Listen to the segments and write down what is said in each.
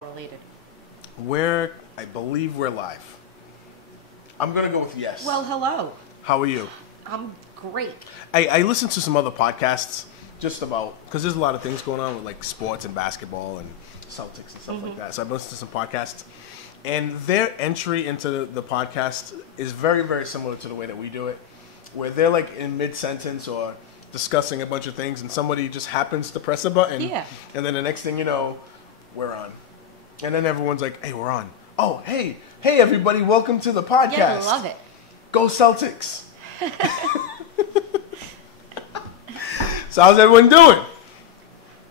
Related. I believe we're live. I'm gonna go with yes. Well, hello. How are you? I'm great. I listened to some other podcasts just about, because there's a lot of things going on with like sports and basketball and Celtics and stuff like that. So I've listened to some podcasts, and their entry into the podcast is very, very similar to the way that we do it, where they're like in mid-sentence or discussing a bunch of things, and somebody just happens to press a button, and then the next thing you know, we're on. And then everyone's like, hey, we're on. Oh, hey, everybody, welcome to the podcast. Yeah, I love it. Go Celtics. So how's everyone doing?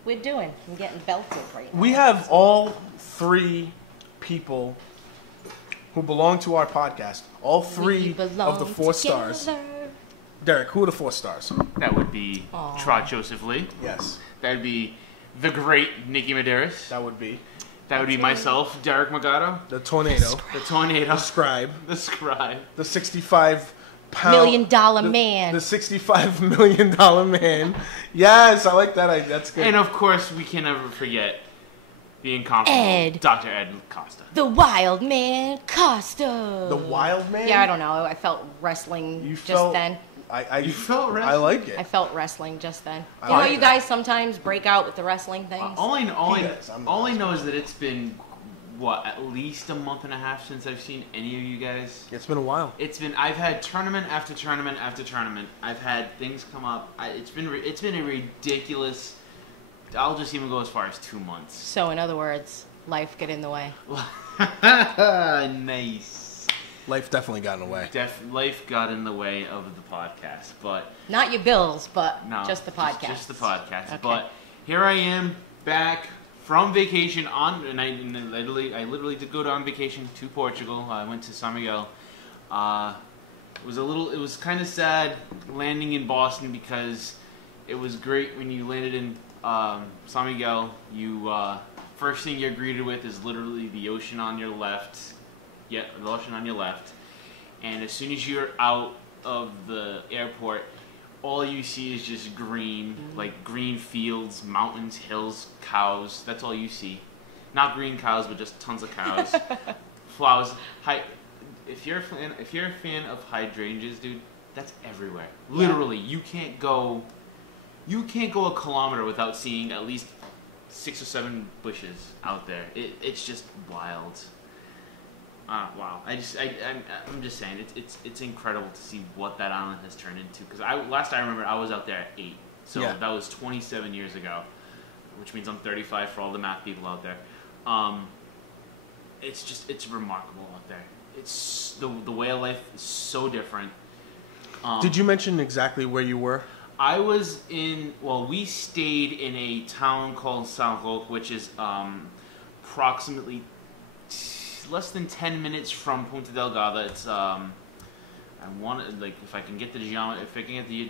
I'm getting belted right now. We have all three people who belong to our podcast. All three of the four stars. Derek, who are the 4 stars? That would be Trot Joseph Lee. Yes. That would be the great Nikki Medeiros. That would be myself, Derek Magato. the Tornado. The Tornado. The Scribe. The Scribe. The 65-pound... $1 million man. The $65 million man. Yes, I like that. That's good. And of course, we can never forget the incomparable Dr. Ed Costa. The Wild Man Costa. The Wild Man? Yeah, I don't know. I felt wrestling then. You felt wrestling? I like it. I felt wrestling just then. I You know, like you that. guys sometimes break out with the wrestling things. All I does. know is that it's been, at least a month and a half since I've seen any of you guys. It's been a while. I've had tournament after tournament after tournament. I've had things come up. It's been a ridiculous. I'll just even go as far as 2 months. So, in other words, life get in the way. Nice. Life definitely got in the way. Life got in the way of the podcast, but Not your bills, but no, just the podcast. Just the podcast. Okay. But here I am back from vacation and I literally did go on vacation to Portugal. I went to San Miguel. It was kind of sad landing in Boston because it was great when you landed in San Miguel. You first thing you're greeted with is literally the ocean on your left. Yeah, the ocean on your left. And as soon as you're out of the airport, all you see is just green, like green fields, mountains, hills, cows. That's all you see. Not green cows, but just tons of cows. Flowers. If you're a fan of hydrangeas, dude, that's everywhere. Literally, you can't go a kilometer without seeing at least 6 or 7 bushes out there. It's just wild. Wow! I'm just saying it's incredible to see what that island has turned into. Because last I remember, I was out there at 8, so that was 27 years ago, which means I'm 35 for all the math people out there. It's remarkable out there. It's the way of life is so different. Did you mention exactly where you were? I was we stayed in a town called São Roque, which is approximately less than 10 minutes from Punta Delgada. It's if I can get the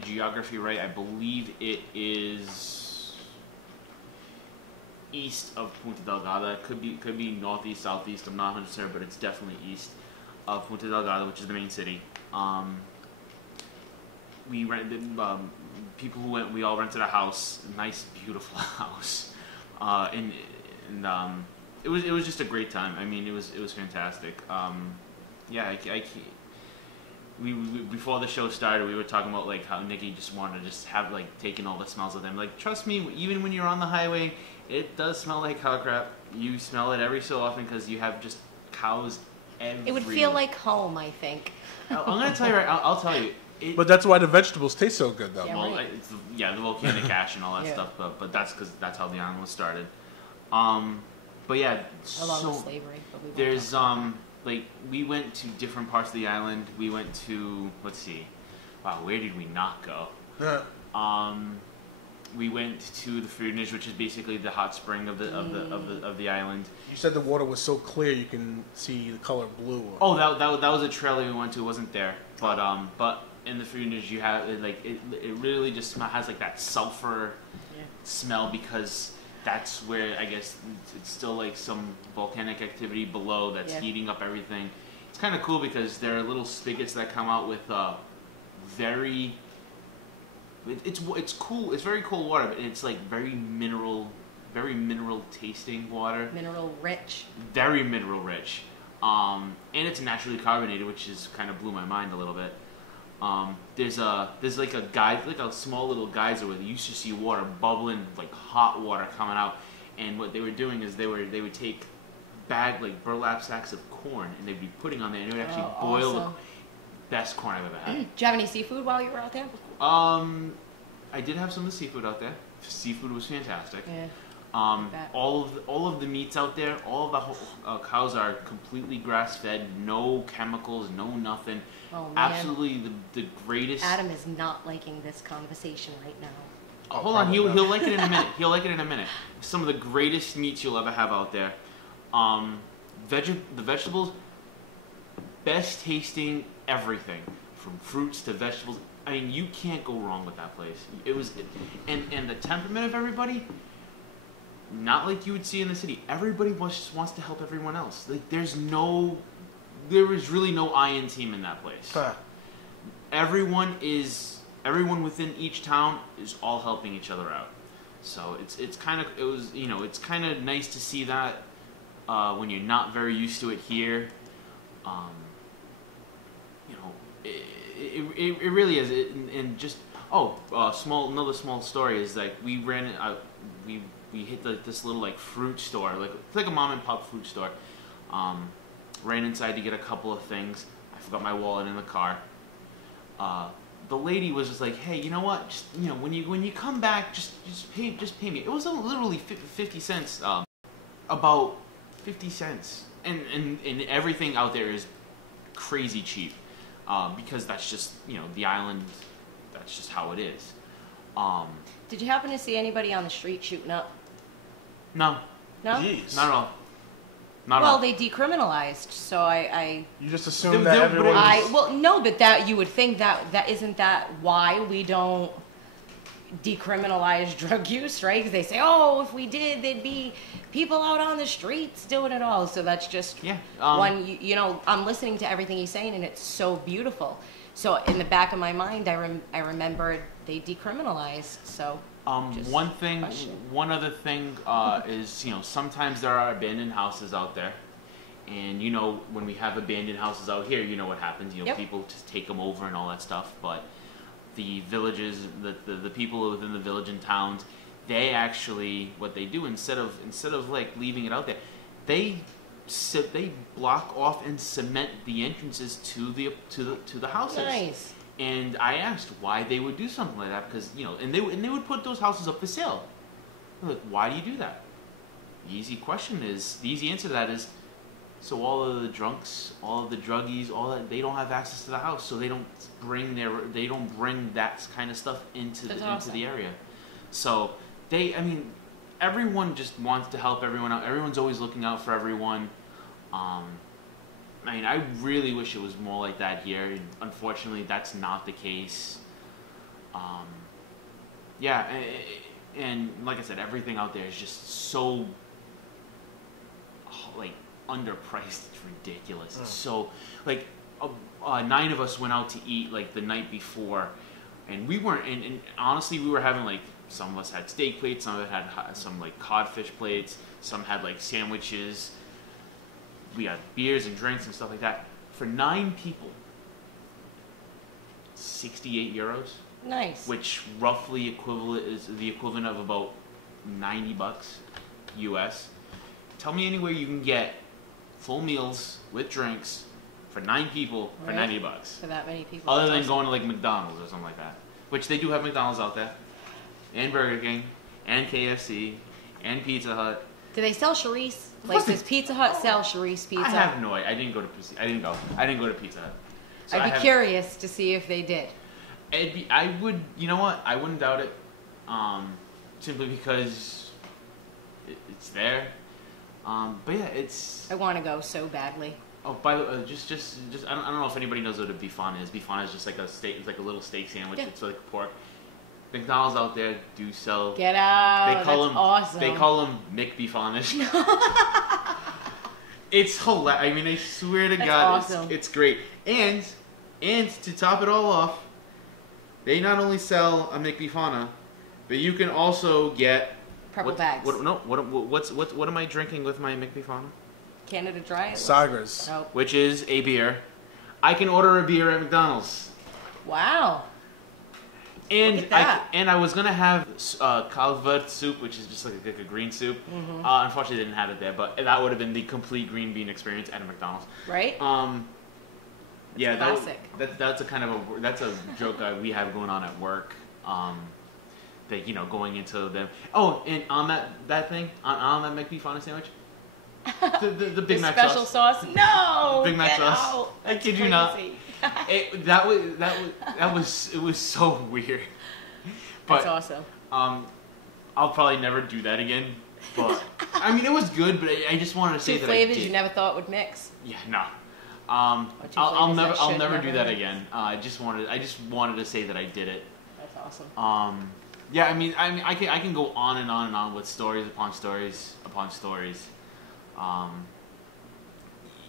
geography right, I believe it is east of Punta Delgada. It could be northeast, southeast. I'm not 100%, but it's definitely east of Punta Delgada, which is the main city. We rented. People who went, we all rented a house, a nice, beautiful house, It was just a great time. I mean, it was fantastic. We before the show started, we were talking about like how Nikki just wanted to just have like taken all the smells of them. Like, trust me, even when you're on the highway, it does smell like cow crap. You smell it every so often because you have just cows everywhere. It would feel like home, I think. I'm gonna tell you right. I'll tell you. But that's why the vegetables taste so good, though. Yeah, Well, right. it's the volcanic ash and all that stuff. But that's because that's how the island was started. But yeah, Along with slavery. But we won't there's talk about we went to different parts of the island. We went to, let's see, wow, where did we not go? We went to the Furnas, which is basically the hot spring of the island. You said the water was so clear you can see the color blue. Oh, that was a trail we went to. It wasn't there, but in the Furnas you have it really just has like that sulfur smell because that's where I guess it's still like some volcanic activity below that's heating up everything. It's kind of cool because there are little spigots that come out with it's cool. It's very cold water, but it's like very mineral very mineral tasting water. Mineral rich. Very mineral rich. And it's naturally carbonated, which is kind of blew my mind a little bit. There's like a small little geyser where you used to see water bubbling, like hot water coming out. And what they were doing is they would take burlap sacks of corn and they'd be putting on there, and it would actually boil the awesome. best corn I've ever had. Did you have any seafood while you were out there? I did have some of the seafood out there. Seafood was fantastic. Yeah. Bet. All of the meats out there, all of the cows are completely grass fed, no chemicals, no nothing. Oh, man. Absolutely the greatest. Adam is not liking this conversation right now. Hold on, he'll like it in a minute. He'll like it in a minute. Some of the greatest meats you'll ever have out there. The vegetables, best tasting everything from fruits to vegetables. I mean, you can't go wrong with that place. And the temperament of everybody, not like you would see in the city. Everybody just wants to help everyone else. Like there is really no I in team in that place. Huh. Everyone within each town is all helping each other out. So it's kind of nice to see that when you're not very used to it here. It really is. And just another small story is like we hit this little like fruit store, it's like a mom and pop fruit store. Ran inside to get a couple of things. I forgot my wallet in the car. The lady was just like, "Hey, you know what? Just when you come back, just pay me." It was literally 50 cents. About 50 cents, and everything out there is crazy cheap. Because that's just, the island, that's just how it is. Did you happen to see anybody on the street shooting up? No. No? Jeez. Not at all. Not at Well, all. they decriminalized, so I You just assume Them- that them- everyone. well, no, but that you would think that isn't that why we don't decriminalize drug use, right? Because they say, oh, if we did, there'd be people out on the streets doing it all. So that's just Yeah, one. I'm listening to everything he's saying, and it's so beautiful. So in the back of my mind, I remembered they decriminalized. So just question. One other thing is, sometimes there are abandoned houses out there. And, when we have abandoned houses out here, you know what happens. Yep. People just take them over and all that stuff. But the villages, the people within the village and towns, they actually, what they do, instead of like leaving it out there, they block off and cement the entrances to the houses. Nice. And I asked why they would do something like that, because and they would put those houses up for sale. I'm like, why do you do that? The easy answer to that is, so all of the drunks, all of the druggies, all that, they don't have access to the house, so they don't bring that kind of stuff into the area. So everyone just wants to help everyone out. Everyone's always looking out for everyone. I really wish it was more like that here. Unfortunately, that's not the case. And like I said, everything out there is just so underpriced. It's ridiculous. It's so 9 of us went out to eat the night before, and we weren't. And honestly, we were having some of us had steak plates, some of us had some codfish plates, some had sandwiches. We had beers and drinks and stuff like that. For 9 people, 68 euros. Nice. Which roughly is the equivalent of about $90 US. Tell me anywhere you can get full meals with drinks for 9 people for $90. For that many people. Other than going to McDonald's or something like that. Which they do have McDonald's out there. And Burger King. And KFC. And Pizza Hut. Do they sell Charisse? Does Pizza Hut sell Charisse pizza? I have no idea. I didn't go to Pizza Hut. So I'd be curious to see if they did. I would, I wouldn't doubt it. Simply because it's there. But yeah, I want to go so badly. Oh, by the way, just I don't know if anybody knows what a bifana is. Bifana is just like a steak. It's like a little steak sandwich. Yeah. It's like pork. McDonald's out there do sell. Get out! They call That's them awesome. They call them McBifanish. It's hilarious. I swear to That's God, awesome. it's great. And to top it all off, they not only sell a McBifana, but you can also get Purple bags. What am I drinking with my Mick Fauna? Canada Dry. Sagers. Oh, Which is a beer. I can order a beer at McDonald's. wow. And Look at that. I was gonna have calvert soup, which is just like a green soup. Mm-hmm. Unfortunately, I didn't have it there, but that would have been the complete green bean experience at a McDonald's. Right? Yeah, classic. That's a kind of that's a joke we have going on at work. That going into them. Oh, and on that thing on that McBeef on a sandwich, the Big Mac special sauce. No. Big Mac get sauce. out. I That's kid you not. crazy. It was so weird. But, That's awesome. I'll probably never do that again. But I mean, it was good. But I just wanted to say Two that flavors I did. you never thought would mix. Yeah, no. Or two flavors that I'll should never do never that mix. again. I just wanted to say that I did it. That's awesome. Yeah, I mean, I can go on and on and on with stories upon stories upon stories.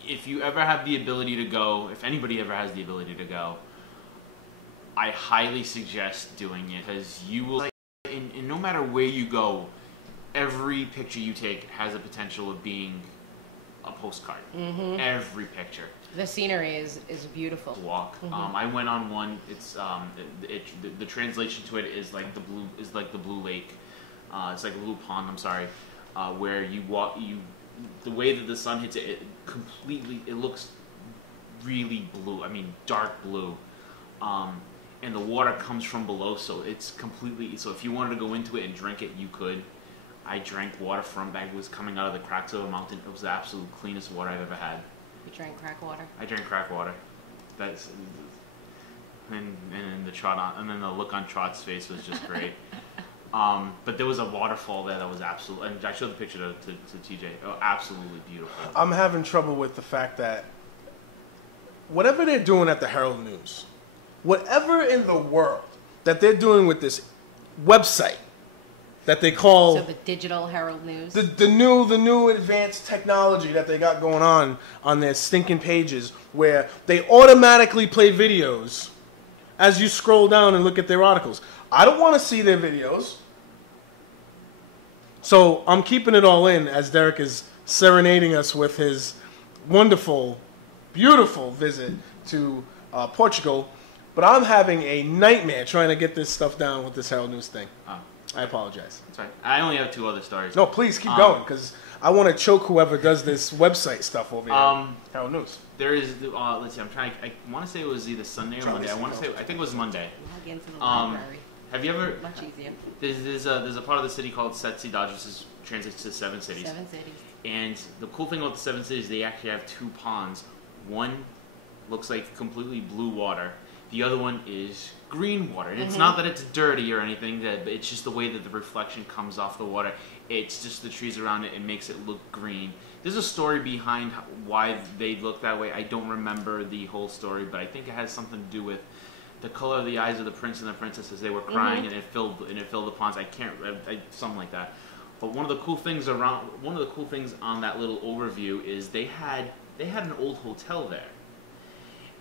If you ever have the ability to go, if anybody ever has the ability to go, I highly suggest doing it because you will. And no matter where you go, every picture you take has a potential of being a postcard. Mm-hmm. Every picture. The scenery is beautiful. Walk. Mm-hmm. I went on one. It's the translation to it is like the blue lake. It's like a blue pond. I'm sorry, where you walk. The way that the sun hits it, it looks really blue. I mean, dark blue. And the water comes from below, so it's completely. So if you wanted to go into it and drink it, you could. I drank water from it was coming out of the cracks of a mountain. It was the absolute cleanest water I've ever had. You drank crack water. I drank crack water. That's and the Trot and then the look on Trot's face was just great. But there was a waterfall there that was absolute. And I showed the picture to TJ. Oh, absolutely beautiful. I'm having trouble with the fact that whatever they're doing at the Herald News, whatever in the world that they're doing with this website that they call So the digital Herald News. the new advanced technology that they got going on their stinking pages, where they automatically play videos as you scroll down and look at their articles. I don't want to see their videos, so I'm keeping it all in as Derek is serenading us with his wonderful, beautiful visit to Portugal. But I'm having a nightmare trying to get this stuff down with this Herald News thing. I apologize. That's right. I only have 2 other stories. No, please keep going, because I want to choke whoever does this website stuff over here. Herald News. There is. Let's see. I want to say it was either Sunday or Monday. I think it was Monday. Log into the library. Have you ever? Much easier. There's a part of the city called Sete Cidades, which is translates to 7 cities. 7 cities. And the cool thing about the 7 cities, they actually have 2 ponds. One looks like completely blue water. The other one is green water. And it's not that it's dirty or anything, it's just the way that the reflection comes off the water. It's just the trees around it, it makes it look green. There's a story behind why they look that way. I don't remember the whole story, but I think it has something to do with the color of the eyes of the prince and the princess as they were crying, and it filled the ponds. Something like that. But one of the cool things on that little overview is they had an old hotel there.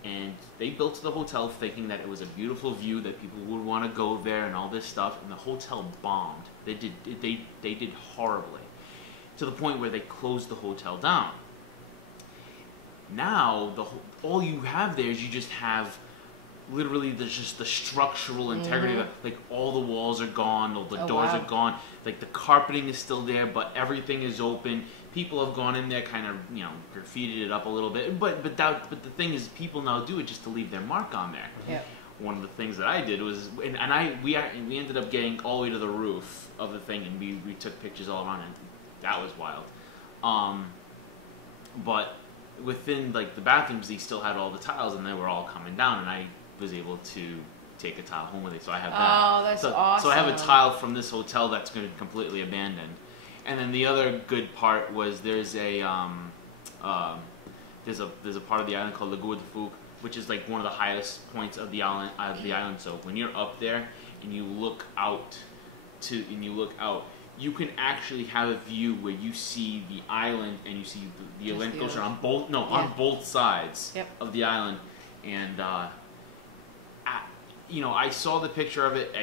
And they built the hotel thinking that it was a beautiful view, that people would want to go there and all this stuff, and the hotel bombed. They did horribly, to the point where they closed the hotel down. Now all you have there is you just have literally there's just the structural integrity of it. Like all the walls are gone, all the doors are gone, like the carpeting is still there, but everything is open. People have gone in there, kind of, graffitied it up a little bit. But the thing is, people now do it just to leave their mark on there. Yeah. One of the things that I did was, we ended up getting all the way to the roof of the thing, and we took pictures all around, and that was wild. But within the bathrooms, they still had all the tiles, and they were all coming down, and I was able to take a tile home with it, so I have that. Oh, that's awesome. So I have a tile from this hotel that's going to be completely abandoned. And then the other good part was there's a part of the island called Lagoa de Foug, which is one of the highest points of the island. So when you're up there and you look out, you can actually have a view where you see the island and you see the Atlantic Ocean on both sides of the island, and I saw the picture of it.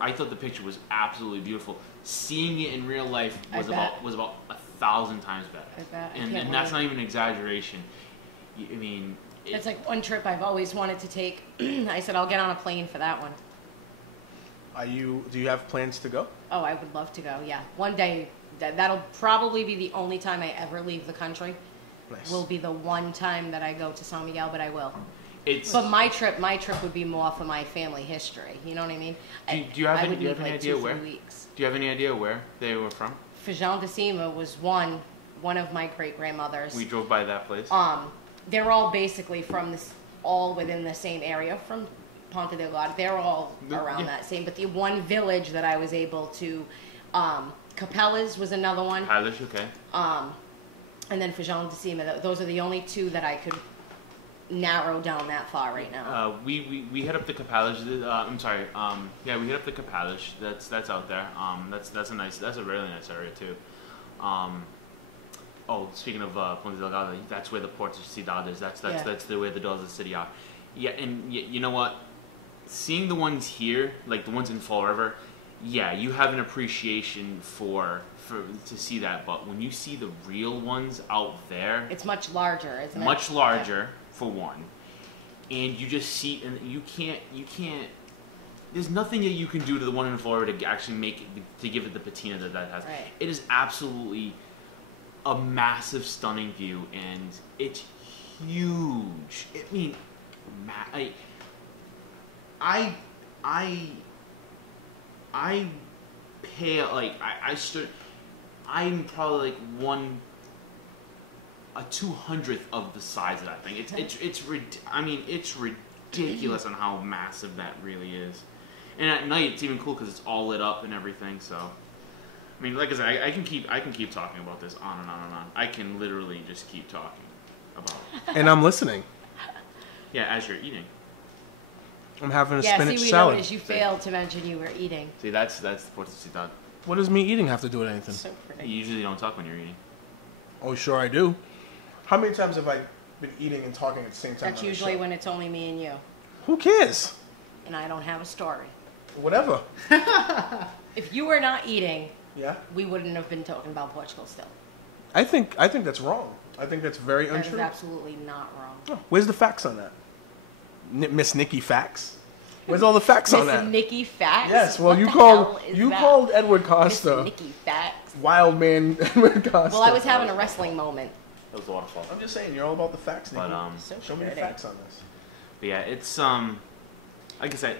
I thought the picture was absolutely beautiful. Seeing it in real life was about 1,000 times better. I bet. And that's not even an exaggeration. I mean, it's like one trip I've always wanted to take. I said I'll get on a plane for that one. Do you have plans to go? Oh, I would love to go. Yeah, one day. That'll probably be the only time I ever leave the country. Nice. Will be the one time that I go to San Miguel, but I will. But my trip would be more for my family history. You know what I mean? Do you have any idea where? 2-3 weeks. Do you have any idea where they were from? Feijão de Cima was one of my great grandmothers. We drove by that place. They're all basically from all within the same area from Ponta Delgado. They're all around that same. But the one village that I was able to, Capelas was another one. Capelas, okay. And then Feijão de Cima. Those are the only two that I could narrow down that far right now. We hit up the Capelas. I'm sorry. We hit up the Capelas. That's out there. That's a really nice area too. Speaking of Ponte Delgado, that's where the Port of Ciudad is. That's where the doors of the city are. Yeah, and you know what? Seeing the ones here, like the ones in Fall River, yeah, you have an appreciation to see that. But when you see the real ones out there, it's much larger, isn't it? Much larger, for one, and you just see, and you can't. There's nothing that you can do to the one in Fall River to actually give it the patina that has. Right. It is absolutely a massive, stunning view, and it's huge. I mean, I pay I'm probably like a 200th of the size of that thing. It's ridiculous on how massive that really is. And at night it's even cool because it's all lit up and everything. So, I mean, like I said, I can keep talking about this on and on and on. I can literally just keep talking about it. And I'm listening. Yeah, as you're eating. I'm having a spinach we salad. noticed you failed to mention you were eating. See, that's the Puerto Ciudad. What does me eating have to do with anything? So pretty. You usually don't talk when you're eating. Oh, sure I do. How many times have I been eating and talking at the same time? That's usually when it's only me and you. Who cares? And I don't have a story. Whatever. If you were not eating, yeah, we wouldn't have been talking about Portugal still. I think that's wrong. I think that's very untrue. That is absolutely not wrong. Oh, where's the facts on that? Miss Nikki Facts? Where's all the facts on that? Miss Nikki Facts? Yes, well, What you the called hell is you that? called Edward Costa Miss Nikki Facts. wild man Edward Costa. Well, I was having a wrestling moment. That was a lot of fun. I'm just saying, you're all about the facts, Nikki. But show me the facts on this. But yeah, it's like I said,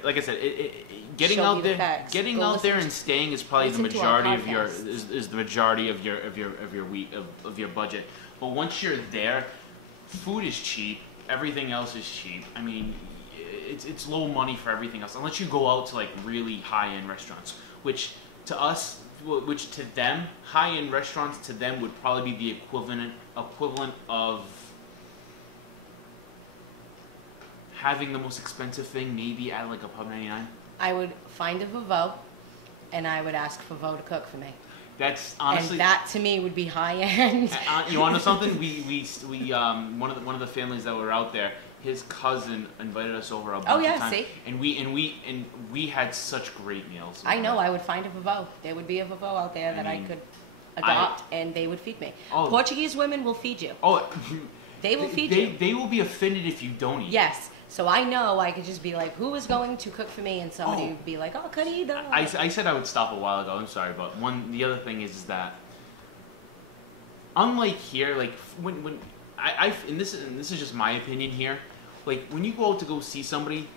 getting Show out me the there, facts. getting Go out there listen and staying is probably the listen to our majority of your podcast. is the majority of your week of your budget. But once you're there, food is cheap. Everything else is cheap. I mean, it's low money for everything else, unless you go out to like really high-end restaurants, which to them, high-end restaurants to them would probably be the equivalent of having the most expensive thing maybe at like a Pub 99. I would find a Vavo, and I would ask Vavo to cook for me. That's honestly, and that to me would be high end. You want to know something? We one of the families that were out there, his cousin invited us over a bunch of times. See? And we had such great meals. I know. I would find a Vavo. There would be a Vavo out there that I could adopt, and they would feed me. Oh. Portuguese women will feed you. Oh, they will feed you. They will be offended if you don't eat. Yes. So I know I could just be like, who is going to cook for me? And somebody would be like, oh, querida. I said I would stop a while ago. I'm sorry, but the other thing is that unlike here, like when and this is just my opinion here, like when you go out to go see somebody,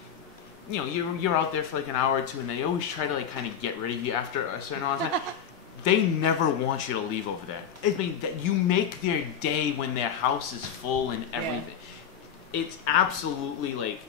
you know, you're out there for like an hour or two, and they always try to like kind of get rid of you after a certain amount of time. They never want you to leave over there. I mean, that you make their day when their house is full and everything. Yeah. It's absolutely like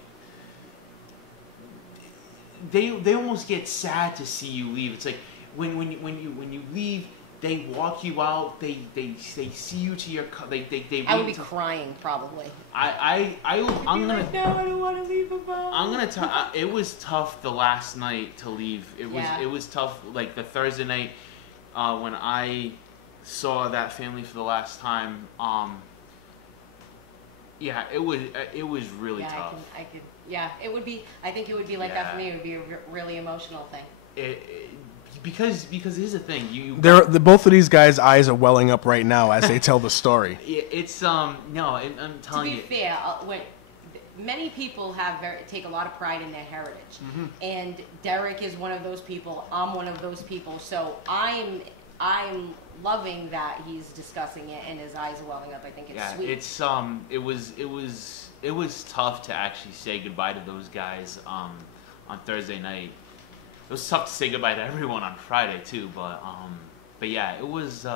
they almost get sad to see you leave. It's like when you leave, they walk you out. They see you to your car. They I would be crying probably. I'm gonna. Like, no, I don't want to leave. I'm gonna tell. It was tough the last night to leave. It was tough. Like the Thursday night when I saw that family for the last time. Yeah, it was really Yeah, tough. I could. Yeah, it would be. I think it would be like that for me. It would be a really emotional thing. Because here's the thing, Both of these guys' eyes are welling up right now as they tell the story. It's no, I'm telling you. To be fair, many people take a lot of pride in their heritage, and Derek is one of those people. I'm one of those people. So I'm loving that he's discussing it and his eyes are welling up. I think it's sweet. It's it was tough to actually say goodbye to those guys on Thursday night. It was tough to say goodbye to everyone on Friday too, but yeah, it was.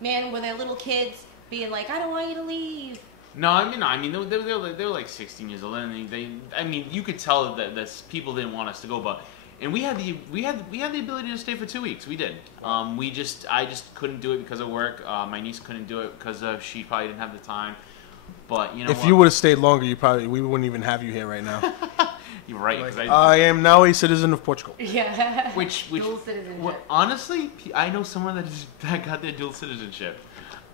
Man, were there little kids being like, "I don't want you to leave"? No, I mean, they were like 16 years old, and I mean, you could tell that people didn't want us to go, and we had the ability to stay for 2 weeks. We did. I just couldn't do it because of work. My niece couldn't do it because she probably didn't have the time. But you know, if you would have stayed longer, we wouldn't even have you here right now. You're right. Like, I am now a citizen of Portugal. Yeah. Which dual citizenship. Honestly, I know someone that got their dual citizenship.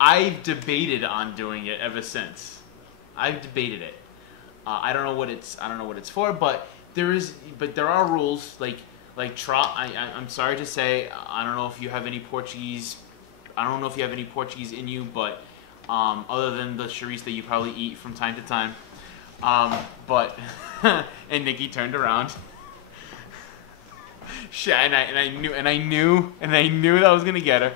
I've debated on doing it ever since. I've debated it. I don't know what it's for, but there are rules like I'm sorry to say, I don't know if you have any Portuguese. I don't know if you have any Portuguese in you, but other than the chorizo that you probably eat from time to time. But and Nikki turned around. And I knew that I was gonna get her.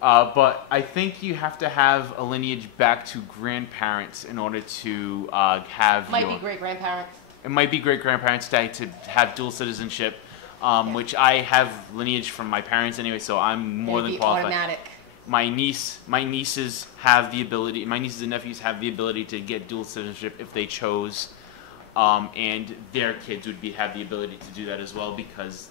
But I think you have to have a lineage back to grandparents in order to have. Might be great grandparents. It might be great grandparents to have dual citizenship, which I have lineage from my parents anyway, so I'm more than qualified. Automatic. My nieces have the ability. My nieces and nephews have the ability to get dual citizenship if they chose, and their kids would have the ability to do that as well because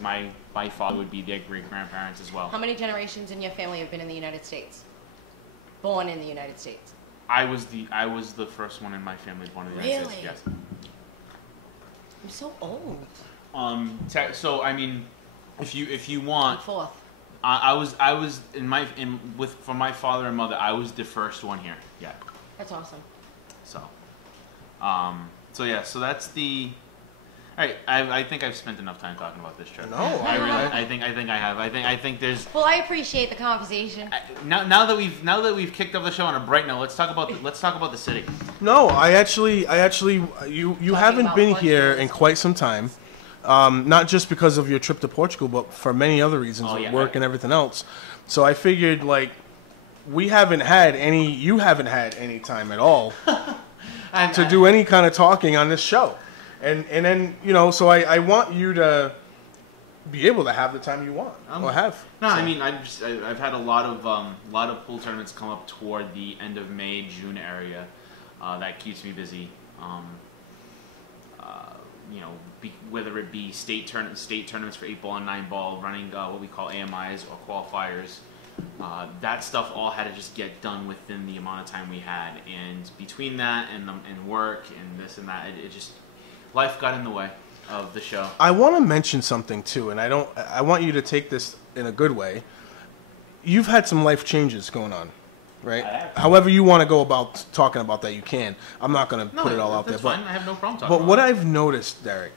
my father would be their great grandparents as well. How many generations in your family have been in the United States? Born in the United States. I was the first one in my family born in the United States. Yes. I'm so old. So I mean, if you want. Fourth. I was for my father and mother. I was the first one here. Yeah. That's awesome. So yeah. So that's the. All right. I think I've spent enough time talking about this trip. No, I think I have. I think there's. Well, I appreciate the conversation. Now that we've kicked off the show on a bright note, let's talk about the city. No, I actually, you haven't been here in quite some time. Not just because of your trip to Portugal, but for many other reasons, work and everything else. So I figured, like, you haven't had any time at all to do any kind of talking on this show. And then, so I want you to be able to have the time you want or have. No, so. I mean, I've had a lot of pool tournaments come up toward the end of May, June area. That keeps me busy. Whether it be state tournaments for 8-ball and 9-ball, running what we call AMIs or qualifiers, that stuff all had to just get done within the amount of time we had. And between that and work and this and that, it just life got in the way of the show. I want to mention something too, and I want you to take this in a good way. You've had some life changes going on. Right. However you want to go about talking about that, you can. I'm not going to put it all out there. That's fine. I have no problem talking about it. But what I've noticed, Derek,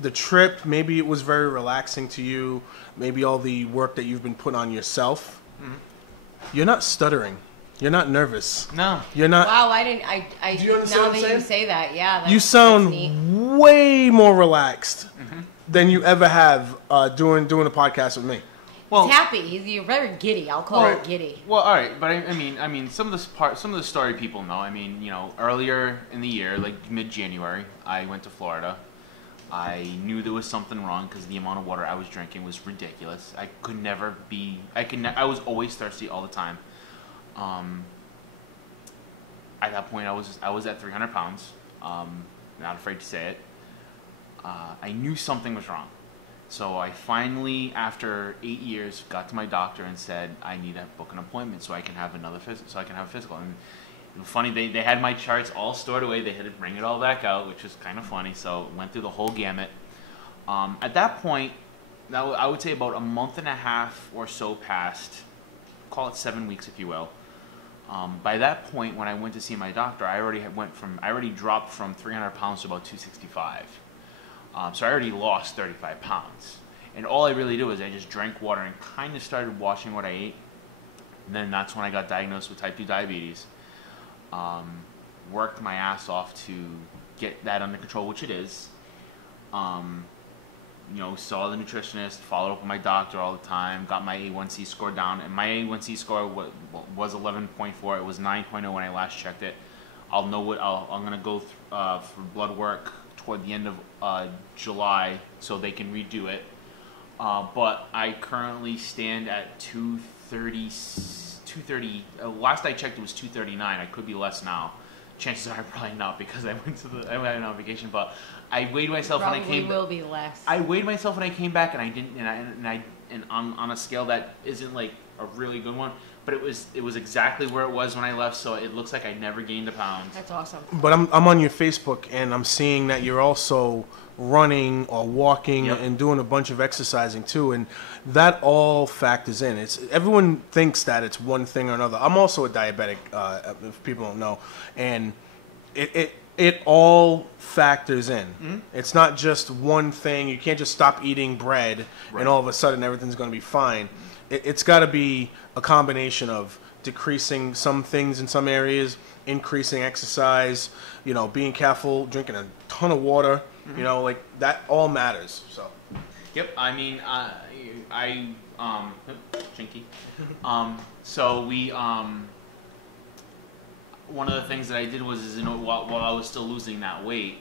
the trip, maybe it was very relaxing to you. Maybe all the work that you've been putting on yourself. Mm-hmm. You're not stuttering. You're not nervous. No. You're not. Wow, I didn't. Do you understand now what I'm that saying? you say that, yeah. You sound way more relaxed than you ever have doing a podcast with me. Well, he's happy. You're very giddy. I'll call it giddy. Well, all right, but I mean, some of the story people know. I mean, earlier in the year, like mid-January, I went to Florida. I knew there was something wrong because the amount of water I was drinking was ridiculous. I could never be. I was always thirsty all the time. At that point, I was at 300 pounds. Not afraid to say it. I knew something was wrong. So I finally, after 8 years, got to my doctor and said I need to book an appointment so I can have a physical. And funny, they had my charts all stored away. They had to bring it all back out, which was kind of funny. So went through the whole gamut. At that point, now I would say about a month and a half or so passed. Call it 7 weeks, if you will. By that point, when I went to see my doctor, I already dropped from 300 pounds to about 265. So I already lost 35 pounds. And all I really did was I just drank water and kind of started watching what I ate. And then that's when I got diagnosed with type 2 diabetes. Worked my ass off to get that under control, which it is. Saw the nutritionist, followed up with my doctor all the time, got my A1C score down, and my A1C score was 11.4. It was 9.0 when I last checked it. I'm gonna go for blood work toward the end of July so they can redo it. But I currently stand at 230. Last I checked, it was 239. I could be less now. Chances are probably not because I went on vacation. But I weighed myself when I came. Probably will be less. I weighed myself when I came back, and I didn't. And on a scale that isn't like a really good one, but it was exactly where it was when I left. So it looks like I never gained a pound. That's awesome. But I'm on your Facebook, and I'm seeing that you're also running or walking and doing a bunch of exercising too, and that all factors in. Everyone thinks that it's one thing or another. I'm also a diabetic, if people don't know, and it all factors in. Mm-hmm. It's not just one thing. You can't just stop eating bread and all of a sudden everything's going to be fine. It's got to be a combination of decreasing some things in some areas, increasing exercise, being careful, drinking a ton of water. Mm-hmm. Like that all matters. So. Yep. I mean, Chinky. So we one of the things that I did was while I was still losing that weight,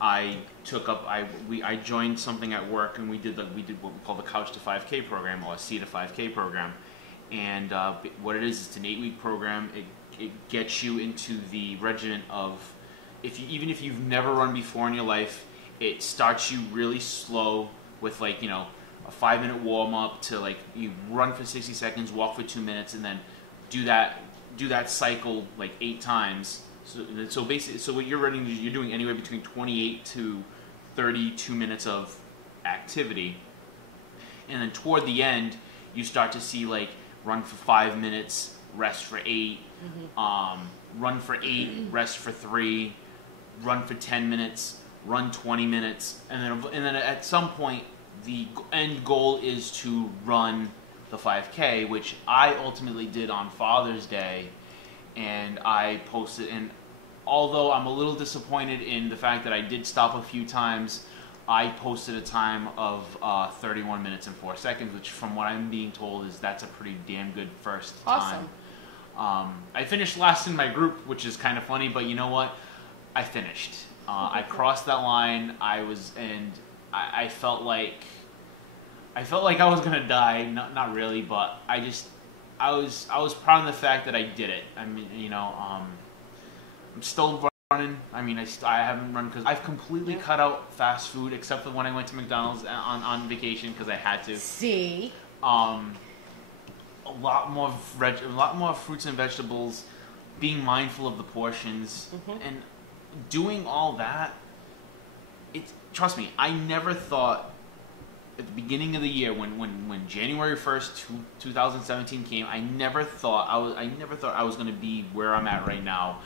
I joined something at work, and we did what we call the Couch to 5K program, or a C to 5K program. And what it is, it's an 8-week program. It gets you into the regimen of, even if you've never run before in your life, it starts you really slow with a 5-minute warm up to you run for 60 seconds, walk for 2 minutes, and then do that cycle 8 times. So basically, what you're doing anywhere between 28 to 32 minutes of activity, and then toward the end, you start to see run for 5 minutes, rest for 8, run for 8, rest for 3, run for 10 minutes, run 20 minutes, and then at some point, the end goal is to run the 5K, which I ultimately did on Father's Day, and I posted. And although I'm a little disappointed in the fact that I did stop a few times, I posted a time of 31 minutes and 4 seconds, which, from what I'm being told, that's a pretty damn good first time. Awesome. I finished last in my group, which is kind of funny, but you know what? I finished. I crossed that line. I felt like I was gonna die. Not really, but I was proud of the fact that I did it. I mean, I'm still running. I mean, I haven't run because I've completely cut out fast food, except for when I went to McDonald's on vacation because I had to. See. A lot more fruits and vegetables, being mindful of the portions, and doing all that. Trust me, I never thought at the beginning of the year when January 1st, 2017 came, I never thought I was going to be where I'm at right now.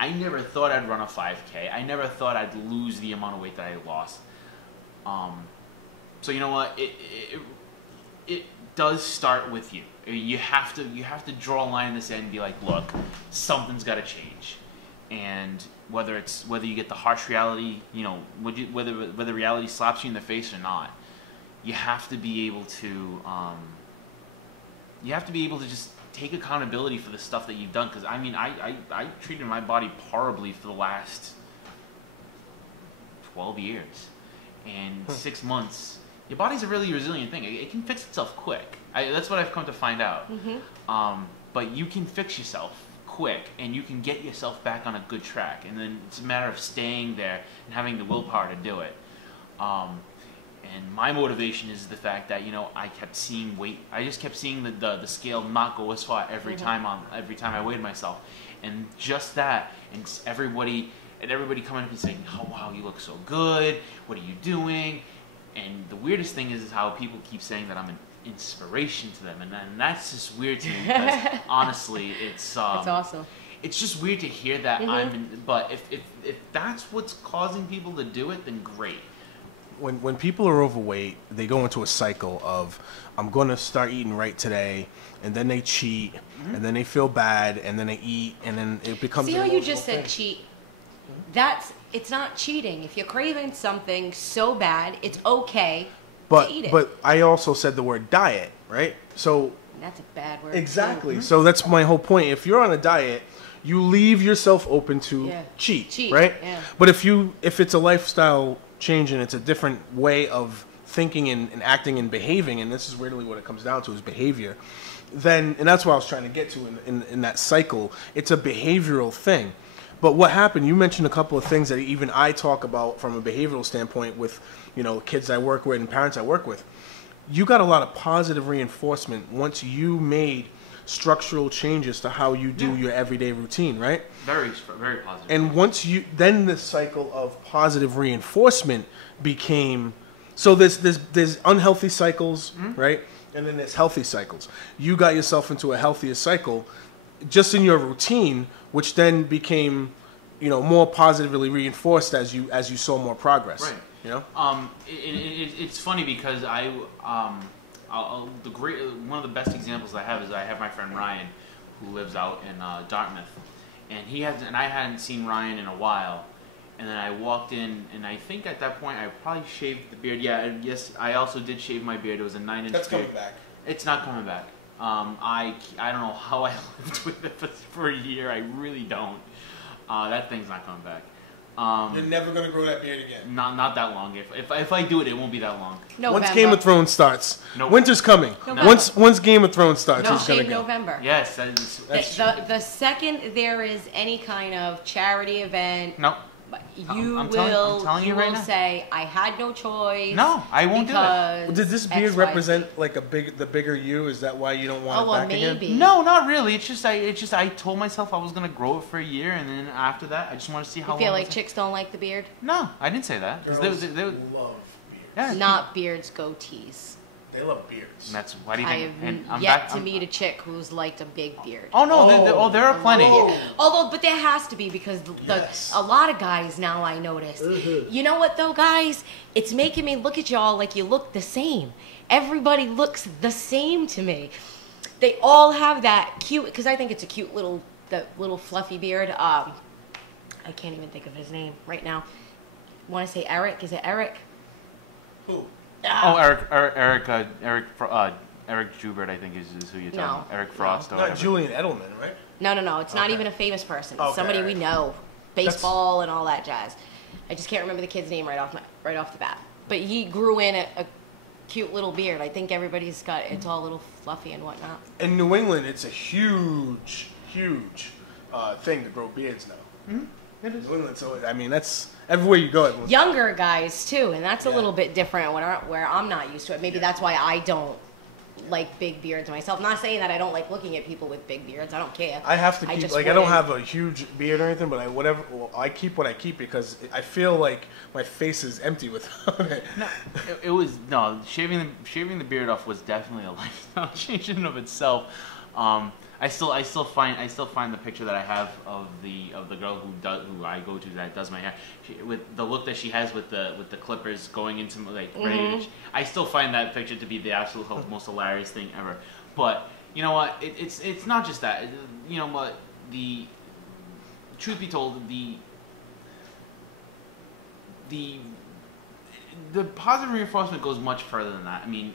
I never thought I'd run a 5K. I never thought I'd lose the amount of weight that I lost. So you know what? It does start with you. You have to draw a line in the sand and be like, look, something's got to change. And whether you get the harsh reality, whether reality slaps you in the face or not, you have to be able to just take accountability for the stuff that you've done. Because I mean, I treated my body horribly for the last 12 years, and 6 months. Your body's a really resilient thing. It can fix itself quick. That's what I've come to find out. But you can fix yourself quick, and you can get yourself back on a good track. And then it's a matter of staying there and having the willpower to do it. And my motivation is the fact that I kept seeing weight. I just kept seeing the scale not go as far every time I weighed myself, and just that, and everybody coming up and saying, "Oh wow, you look so good. What are you doing?" And the weirdest thing is how people keep saying that I'm an inspiration to them, and that's just weird to me because honestly, it's That's awesome. it's just weird to hear that but if that's what's causing people to do it, then great. When people are overweight, they go into a cycle of, I'm going to start eating right today, and then they cheat, and then they feel bad, and then they eat, and then it becomes. See an how you emotional just said thing. cheat? It's not cheating. If you're craving something so bad, it's okay to eat it. But I also said the word diet, right? So That's a bad word. exactly. So that's my whole point. If you're on a diet, you leave yourself open to Yeah. cheat, right? Yeah. But if it's a lifestyle change and it's a different way of thinking and acting and behaving, and this is really what it comes down to is behavior, then, and that's what I was trying to get to in that cycle, it's a behavioral thing. But what happened, you mentioned a couple of things that even I talk about from a behavioral standpoint with, kids I work with and parents I work with. You got a lot of positive reinforcement once you made structural changes to how you do your everyday routine, right? Very positive. And then the cycle of positive reinforcement became, so there's unhealthy cycles, right? And then there's healthy cycles. You got yourself into a healthier cycle just in your routine, which then became, more positively reinforced as you saw more progress. Right. It's funny because one of the best examples I have is I have my friend Ryan, who lives out in Dartmouth, and I hadn't seen Ryan in a while, and then I walked in, and I think at that point I probably shaved the beard. Yeah, and yes, I also did shave my beard. It was a 9-inch That's beard. coming back. It's not coming back. I don't know how I lived with it for a year. I really don't. That thing's not coming back. You're never going to grow that beard again. Not that long. If I do it, it won't be that long. Once Game of Thrones starts, Nope. winter's coming. November. Once Game of Thrones starts, No he's going shave to go. November. Yes, The second there is any kind of charity event, no. you I'm will telling you right now. say, I had no choice. No, I won't do it. because Did this beard XYZ." represent like the bigger you? Is that why you don't want Oh, it well, back maybe. again? No, not really. It's just I told myself I was gonna grow it for a year, and then after that, I just want to see how You feel long. like chicks don't like the beard? No, I didn't say that. 'Cause Girls they love beards. yeah, Not beards, goatees. They love beards. That's why do you I think? have and I'm yet back, to I'm- meet a chick who's liked a big beard. Oh no, there are plenty. But there has to be because Yes. a lot of guys now I notice. You know what though, guys? It's making me look at y'all like you look the same. Everybody looks the same to me. They all have that cute, because I think it's a cute little fluffy beard. I can't even think of his name right now. Want to say Eric? Is it Eric? Who? Oh, Eric Joubert, I think is who you're talking about. Eric Frost or Not whatever. Julian Edelman, right? No. It's not Okay. even a famous person. It's Okay, somebody we alright. know, baseball and all that jazz. I just can't remember the kid's name right off the bat. But he grew in a cute little beard. I think everybody's got it's all a little fluffy and whatnot. In New England, it's a huge thing to grow beards now. It is. New England, so I mean that's everywhere you go. Everyone's Younger guys too, and that's a Yeah. little bit different where I'm not used to it. Maybe that's why I don't like big beards myself. I'm not saying that I don't like looking at people with big beards. I don't care. I have to keep just I don't wouldn't- have a huge beard or anything, but I keep what I keep because I feel like my face is empty without it. No, it was no shaving the beard off was definitely a lifestyle change in and of itself. I still find the picture that I have of the girl who I go to that does my hair with the look that she has with the clippers going into ready to, I still find that picture to be the absolute most hilarious thing ever. But you know what? It's not just that. You know what? The truth be told, the positive reinforcement goes much further than that. I mean,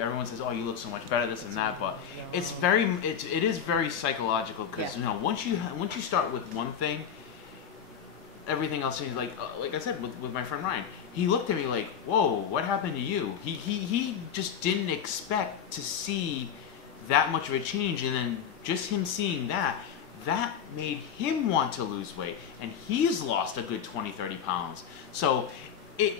everyone says, "Oh, you look so much better," this and that, but it is very psychological because once you start with one thing, everything else is like I said with my friend Ryan. He looked at me like, "Whoa, what happened to you?" He just didn't expect to see that much of a change, and then just him seeing that made him want to lose weight, and he's lost a good 20-30 pounds. So if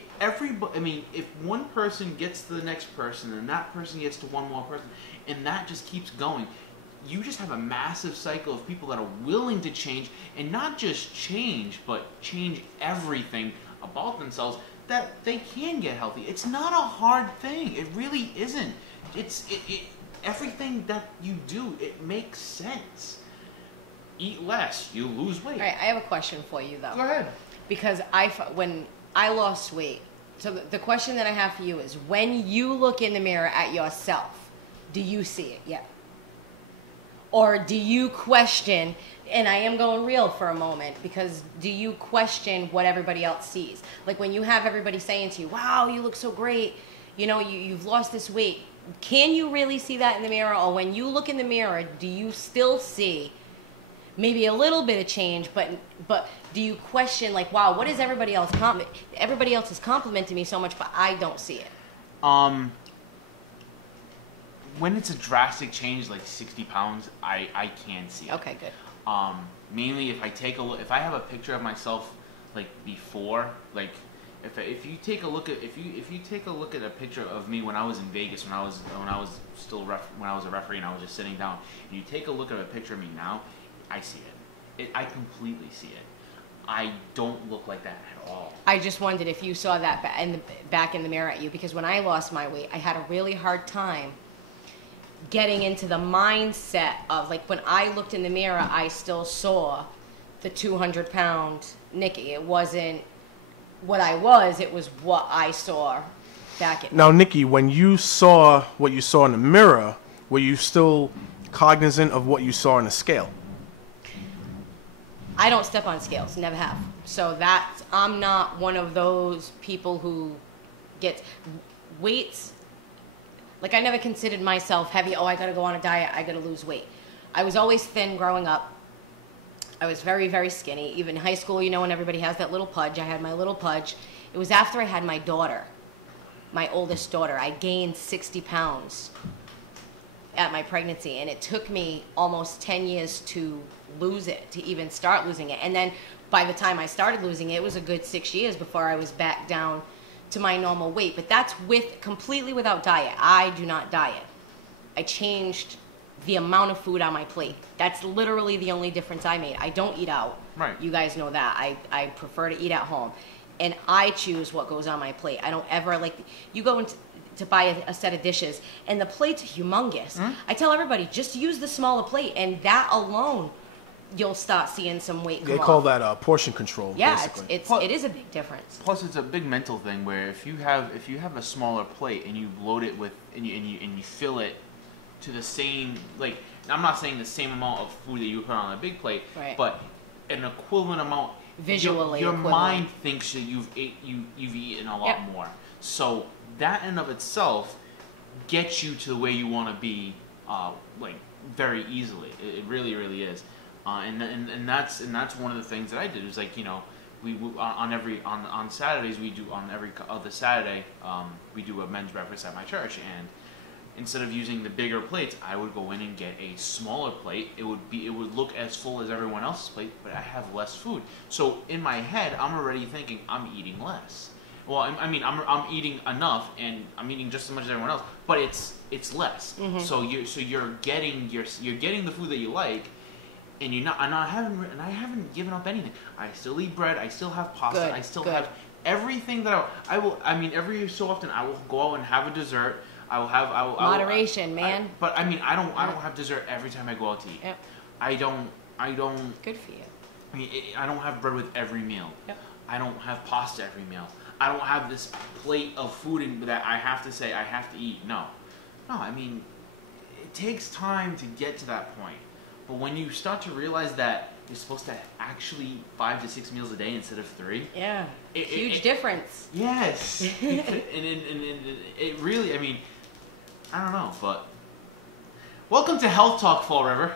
one person gets to the next person, and that person gets to one more person, and that just keeps going, you just have a massive cycle of people that are willing to change, and not just change, but change everything about themselves that they can get healthy. It's not a hard thing. It really isn't. Everything that you do, it makes sense. Eat less, you lose weight. All right, I have a question for you though. Go ahead. Because when I lost weight, so the question that I have for you is, when you look in the mirror at yourself, do you see it yet? Or do you question, and I am going real for a moment, because do you question what everybody else sees? Like when you have everybody saying to you, wow, you look so great, you know, you've lost this weight. Can you really see that in the mirror? Or when you look in the mirror, do you still see maybe a little bit of change, but do you question, like, wow, what is everybody else everybody else is complimenting me so much, but I don't see it? When it's a drastic change, like 60 pounds, I can see it. Okay, good. Mainly if I take a look, if I have a picture of myself like before, like if you take a look at if you take a look at a picture of me when I was in Vegas, when I was a referee and I was just sitting down, and you take a look at a picture of me now, I see it. I completely see it. I don't look like that at all. I just wondered if you saw that back in the mirror at you, because when I lost my weight, I had a really hard time getting into the mindset of, like, when I looked in the mirror, I still saw the 200-pound Nikki. It wasn't what I was, it was what I saw back at. Now, Nikki, when you saw what you saw in the mirror, were you still cognizant of what you saw on the scale? I don't step on scales, never have. So I'm not one of those people who gets weights. Like, I never considered myself heavy. Oh, I gotta go on a diet, I gotta lose weight. I was always thin growing up. I was very, very skinny. Even in high school, you know, when everybody has that little pudge, I had my little pudge. It was after I had my daughter, my oldest daughter. I gained 60 pounds at my pregnancy, and it took me almost 10 years to lose it, to even start losing it. And then by the time I started losing it, it was a good 6 years before I was back down to my normal weight. But that's completely without diet. I do not diet. I changed the amount of food on my plate. That's literally the only difference I made. I don't eat out. Right. You guys know that. I prefer to eat at home. And I choose what goes on my plate. I don't ever, like, you go to buy a set of dishes, and the plate's humongous. Mm-hmm. I tell everybody, just use the smaller plate, and that alone, you'll start seeing some weight come They call that portion control. Yeah, basically. it is a big difference. Plus, it's a big mental thing where if you have a smaller plate and you load it with and you fill it to the same, like, I'm not saying the same amount of food that you put on a big plate, right, but an equivalent amount. Visually, your mind thinks that you've eaten a lot more. So that in and of itself gets you to the way you want to be, like, very easily. It really, really is. And that's one of the things that I did. Was like, you know, on Saturdays we do, on every other Saturday we do a men's breakfast at my church, and instead of using the bigger plates, I would go in and get a smaller plate. It would look as full as everyone else's plate, but I have less food. So in my head, I'm already thinking I'm eating less. Well, I mean, I'm eating enough, and I'm eating just as much as everyone else, but it's less. Mm-hmm. So you're getting the food that you like, and I haven't given up anything. I still eat bread. I still have pasta. Good, I still good. have everything that I will. I mean, every so often I will go out and have a dessert. I will have moderation, man. But I mean, I don't have dessert every time I go out to eat. Yep. I don't. Good for you. I mean, I don't have bread with every meal. Yep. I don't have pasta every meal. I don't have this plate of food that I have to say I have to eat. No. I mean, it takes time to get to that point. But when you start to realize that you're supposed to actually eat 5 to 6 meals a day instead of 3. Yeah. Huge difference. Yes. and it really, I mean, I don't know, but welcome to Health Talk, Fall River.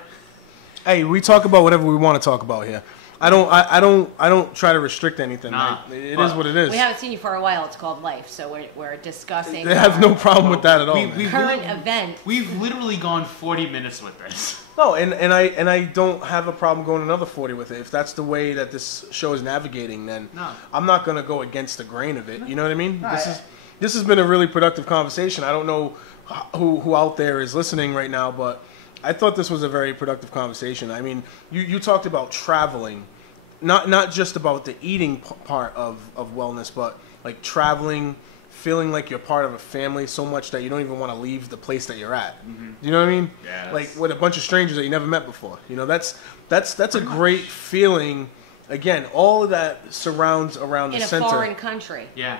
Hey, we talk about whatever we want to talk about here. I don't try to restrict anything. Nah, it is what it is. We haven't seen you for a while. It's called life, so we're discussing. They have no problem with that at all. Current event. We've literally gone 40 minutes with this. No, and I don't have a problem going another 40 with it. If that's the way that this show is navigating, then I'm not gonna go against the grain of it. You know what I mean? No, this has been a really productive conversation. I don't know who out there is listening right now, but I thought this was a very productive conversation. I mean, you talked about traveling, not just about the eating part of wellness, but like traveling, feeling like you're part of a family so much that you don't even want to leave the place that you're at. You know what I mean? Yes. Like with a bunch of strangers that you never met before. You know, that's a great feeling. Again, all of that surrounds around In the a center. foreign country. Yeah.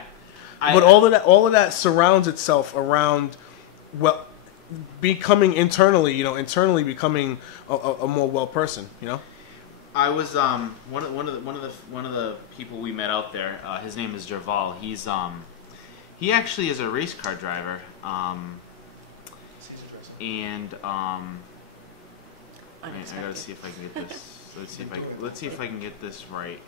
But all of that surrounds itself around, well, becoming internally becoming a more well person. You know. I was one of the people we met out there. His name is Jerval. He actually is a race car driver. And I gotta see if I can get this. Let's see if I can get this right.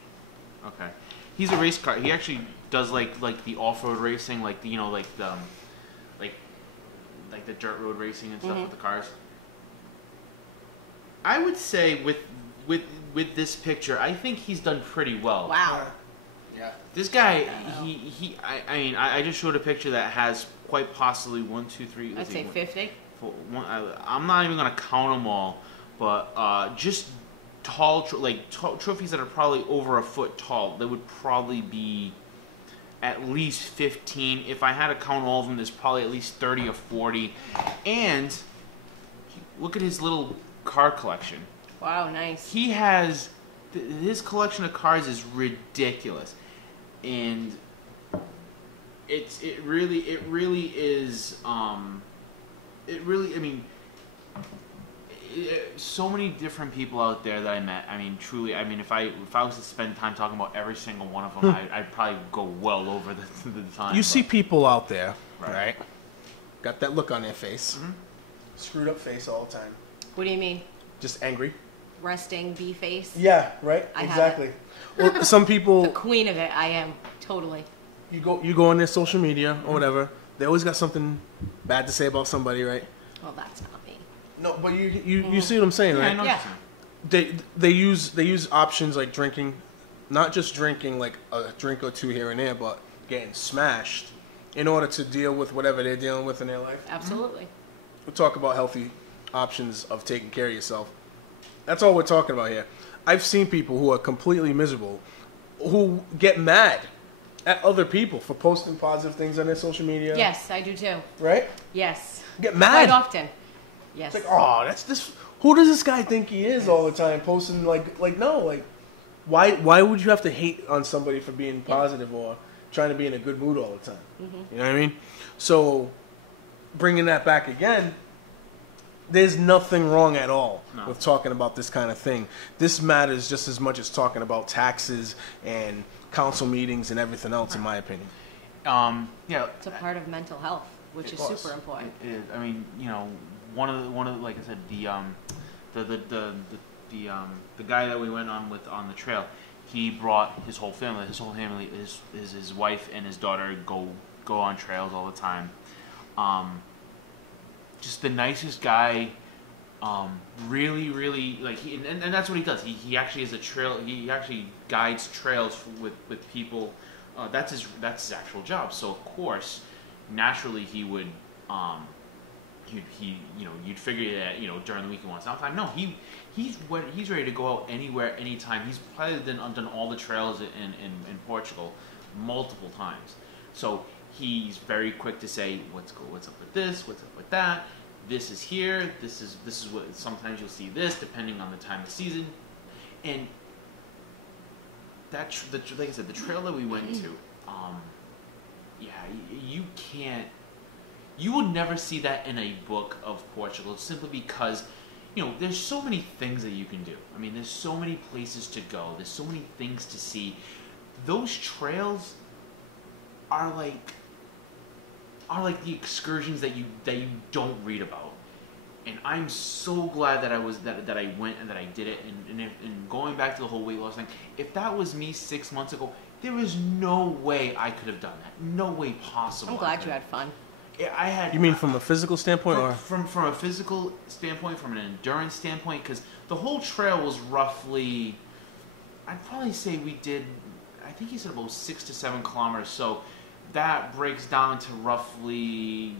Okay, he's a race car. He actually does like the off road racing, like the like the dirt road racing and stuff with the cars. I would say with this picture, I think he's done pretty well. Wow. Yeah. This guy, I mean, I just showed a picture that has quite possibly 1, 2, 3. I'd say 50. I'm not even gonna count them all, but just tall, trophies that are probably over a foot tall. That would probably be at least 15. If I had to count all of them, there's probably at least 30 or 40. And look at his little car collection. Wow, nice. He has his collection of cars is ridiculous, and it really is I mean, so many different people out there that I met. I mean, truly, I mean, if I was to spend time talking about every single one of them, I'd probably go well over the time. You see people out there, right? Got that look on their face, screwed up face all the time. What do you mean? Just angry. Resting bee face? Yeah, right. I exactly. Well, some people. The queen of it, I am. Totally. You go on their social media or whatever. They always got something bad to say about somebody, right? Well, that's not me. No, but you see what I'm saying, Yeah, right? I know. Yeah. They use options like drinking, not just drinking like a drink or two here and there, but getting smashed in order to deal with whatever they're dealing with in their life. Absolutely. We'll talk about healthy options of taking care of yourself. That's all we're talking about here. I've seen people who are completely miserable, who get mad at other people for posting positive things on their social media. Yes, I do too. Right? Yes. Get mad. Quite often. Yes. It's like, oh, that's this. Who does this guy think he is all the time posting no, why would you have to hate on somebody for being positive or trying to be in a good mood all the time? You know what I mean? So, bringing that back again, there's nothing wrong at all with talking about this kind of thing. This matters just as much as talking about taxes and council meetings and everything else, in my opinion. Yeah, It's a part of mental health, which is super important. It is. I mean, you know, one of the like I said, the guy that we went on with on the trail, he brought his whole family. His whole family is his wife and his daughter go on trails all the time. Just the nicest guy. Really like and that's what he does. He actually is a trail. He actually guides trails with people. That's his actual job. So of course, naturally he would you'd figure that during the week he wants downtime. No, he's ready to go out anywhere, anytime. He's probably done all the trails in Portugal multiple times. So he's very quick to say what's up with this, what's up with that. This is here. This is what. Sometimes you'll see this depending on the time of season, and that like I said, the trail that we went to, you will never see that in a book of Portugal, simply because there's so many things that you can do. I mean, there's so many places to go. There's so many things to see. Those trails are like the excursions that you don't read about. And I'm so glad that I went and that I did it. And going back to the whole weight loss thing, if that was me 6 months ago, there is no way I could have done that. No way possible. I'm glad you had fun. I had. You mean from a physical standpoint, or from a physical standpoint, from an endurance standpoint? Because the whole trail was roughly, I'd probably say we did. I think he said about 6 to 7 kilometers. So that breaks down to roughly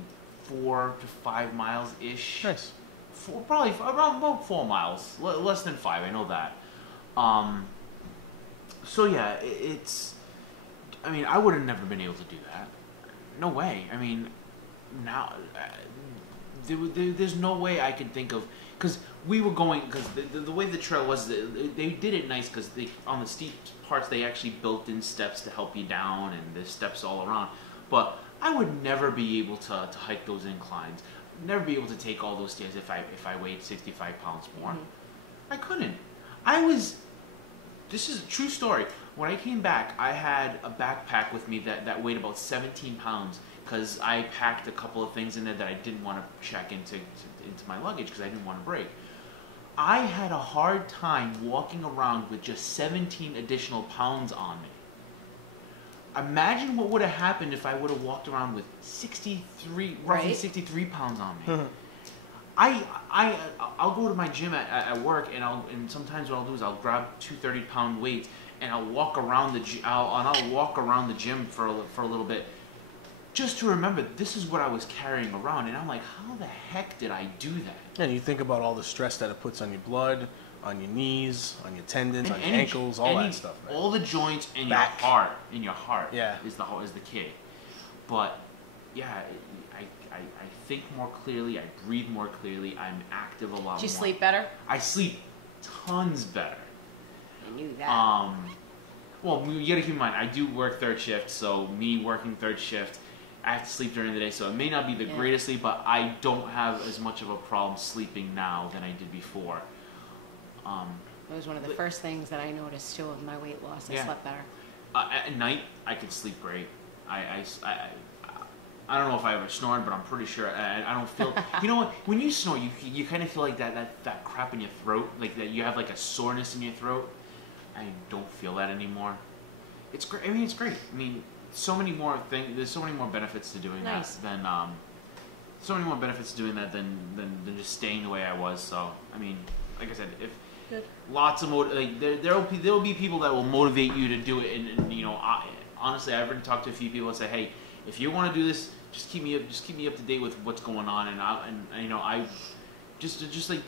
4 to 5 miles ish. nice? Probably around about 4 miles, less than 5. I know that. So yeah, it's I mean, I would have never been able to do that. No way. I mean, now there's no way I can think of, because we were going, because the way the trail was, they did it nice, because on the steep parts they actually built in steps to help you down, and there's steps all around. But I would never be able to hike those inclines. Never be able to take all those stairs if I weighed 65 pounds more. Mm-hmm. I couldn't. This is a true story. When I came back, I had a backpack with me that weighed about 17 pounds, because I packed a couple of things in there that I didn't want to check into my luggage because I didn't want to break. I had a hard time walking around with just 17 additional pounds on me. Imagine what would have happened if I would have walked around with roughly 63 pounds on me. I'll go to my gym at work, and sometimes what I'll do is I'll grab 2 30-pound weights and I'll walk around the gym for a little bit, just to remember this is what I was carrying around. And I'm like, how the heck did I do that? And you think about all the stress that it puts on your blood, on your knees, on your tendons, on your ankles, all that stuff. Right? All the joints and your heart. Yeah. is the key. But yeah, I think more clearly. I breathe more clearly. I'm active a lot more. Did you sleep better? I sleep tons better. I knew that. Well, you got to keep in mind, I do work third shift, so me working third shift, I have to sleep during the day, so it may not be the greatest sleep, but I don't have as much of a problem sleeping now than I did before. It was one of the first things that I noticed too of my weight loss. I slept better. At night, I can sleep great. I don't know if I ever snored, but I'm pretty sure I don't feel. You know what? When you snore, you kind of feel like that crap in your throat, like that you have like a soreness in your throat. I don't feel that anymore. It's great. I mean, it's great. I mean, so many more things. There's so many more benefits to doing that than so many more benefits to doing that than just staying the way I was. So I mean, like I said, if lots of there'll be people that will motivate you to do it, and you know, honestly, I've already talked to a few people and say, hey, if you want to do this, just keep me up to date with what's going on, and you know, I just like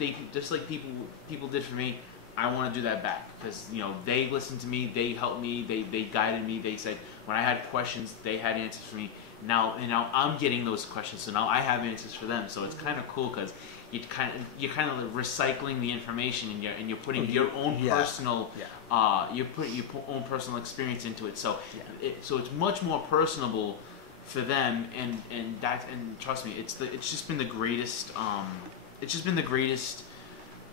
people did for me. I want to do that back, because you know, they listened to me, they helped me, they guided me. They said when I had questions, they had answers for me. Now I'm getting those questions, so now I have answers for them. So it's kind of cool, because you're kind of recycling the information, and you're putting your own personal you put your own personal experience into it. So so it's much more personable for them, and trust me, it's just been the greatest. It's just been the greatest.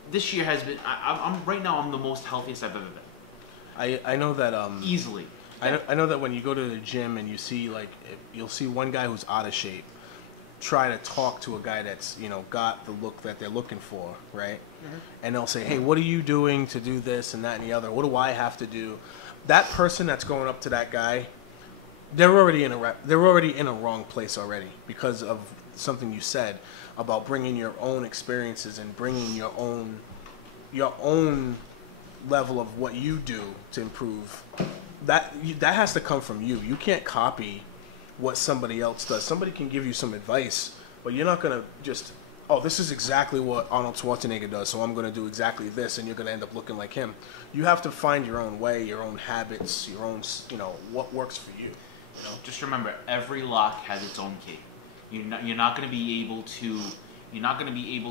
This year has been. I'm right now. I'm the most healthiest I've ever been. I know that easily. I know that when you go to the gym and you see you'll see one guy who's out of shape try to talk to a guy that's got the look that they're looking for, right? Mm-hmm. And they'll say, hey, what are you doing to do this and that and the other? What do I have to do? That person that's going up to that guy, they're already in a wrong place already, because of something you said about bringing your own experiences and bringing your own level of what you do to improve. That has to come from you. You can't copy what somebody else does. Somebody can give you some advice, but you're not gonna just, this is exactly what Arnold Schwarzenegger does, so I'm gonna do exactly this, and you're gonna end up looking like him. You have to find your own way, your own habits, your own, what works for you. Just remember, every lock has its own key. You're not going to be able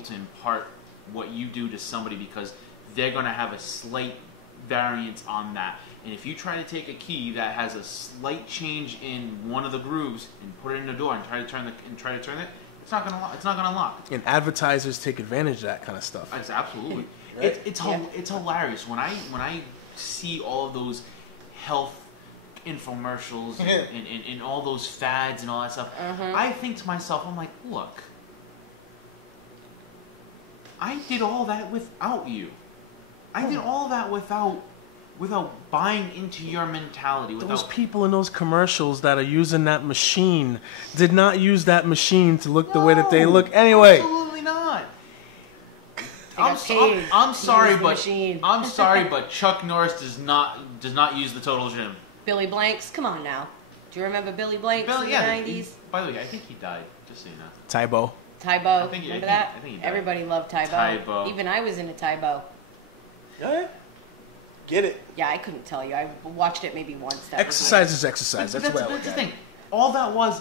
to impart what you do to somebody, because they're going to have a slight variance on that. And if you try to take a key that has a slight change in one of the grooves and put it in the door and try to turn it, it's not going to lock. And advertisers take advantage of that kind of stuff. It's absolutely. Right. It's hilarious when I see all of those health infomercials and all those fads and all that stuff. I think to myself, I'm like, look, I did all that without you. I did all that without buying into your mentality. Those people in those commercials that are using that machine did not use that machine to look the way that they look anyway. Absolutely not. I'm sorry, but Chuck Norris does not use the Total Gym. Billy Blanks, come on now. Do you remember Billy Blanks in the 90s? By the way, I think he died, just so you know. Tybo. Remember that? I think he died. Everybody loved Tybo. Even I was into Tybo. Yeah. Get it. Yeah, I couldn't tell you. I watched it maybe once. That was Exercise is exercise. But That's the way I that's look the at thing. it. All that was,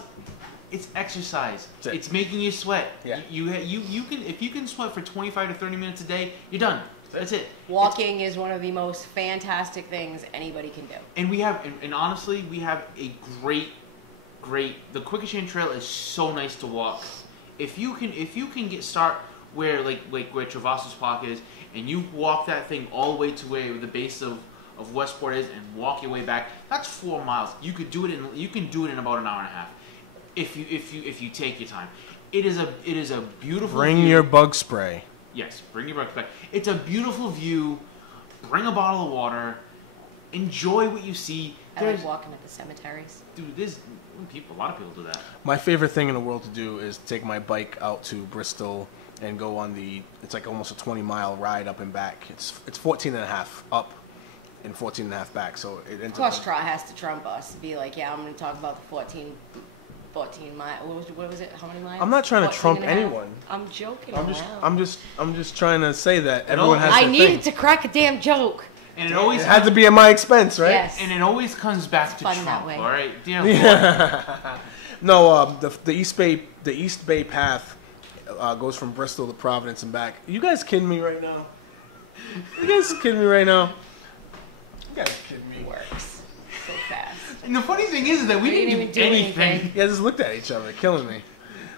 it's exercise. That's it. It's making you sweat. Yeah. You can if you can sweat for 25 to 30 minutes a day, you're done. That's it. Walking is one of the most fantastic things anybody can do. And we have, and honestly, we have a great. The Quequechan Trail is so nice to walk. If you can get start where where Travassos Park is, and you walk that thing all the way to where the base of Westport is, and walk your way back, that's 4 miles. You can do it in about an hour and a half, if you take your time. It is a beautiful. Bring view. your bug spray. Yes, bring your breakfast back. It's a beautiful view. Bring a bottle of water. Enjoy what you see. I like walking at the cemeteries. Dude, there's a lot of people do that. My favorite thing in the world to do is take my bike out to Bristol and go on it's like almost a 20-mile ride up and back. It's 14 and a half up and 14 and a half back. So it ends Of course, up. Trot has to trump us. Be like, yeah, I'm going to talk about the 14 mile. What was it? How many miles? I'm not trying to 14 trump and a half? anyone. I'm joking. I'm just trying to say that everyone has I their needed thing. to crack a damn joke. And it always It had to be at my expense, right? Yes. And it always comes back It's to fun Trump, that way. all right? Dear Lord. No, the East Bay path goes from Bristol to Providence and back. You guys kidding me right now? You guys kidding me right now? You guys kidding me? Works so fast. And the funny thing is that we didn't even do do anything. anything. You guys just looked at each other, killing me.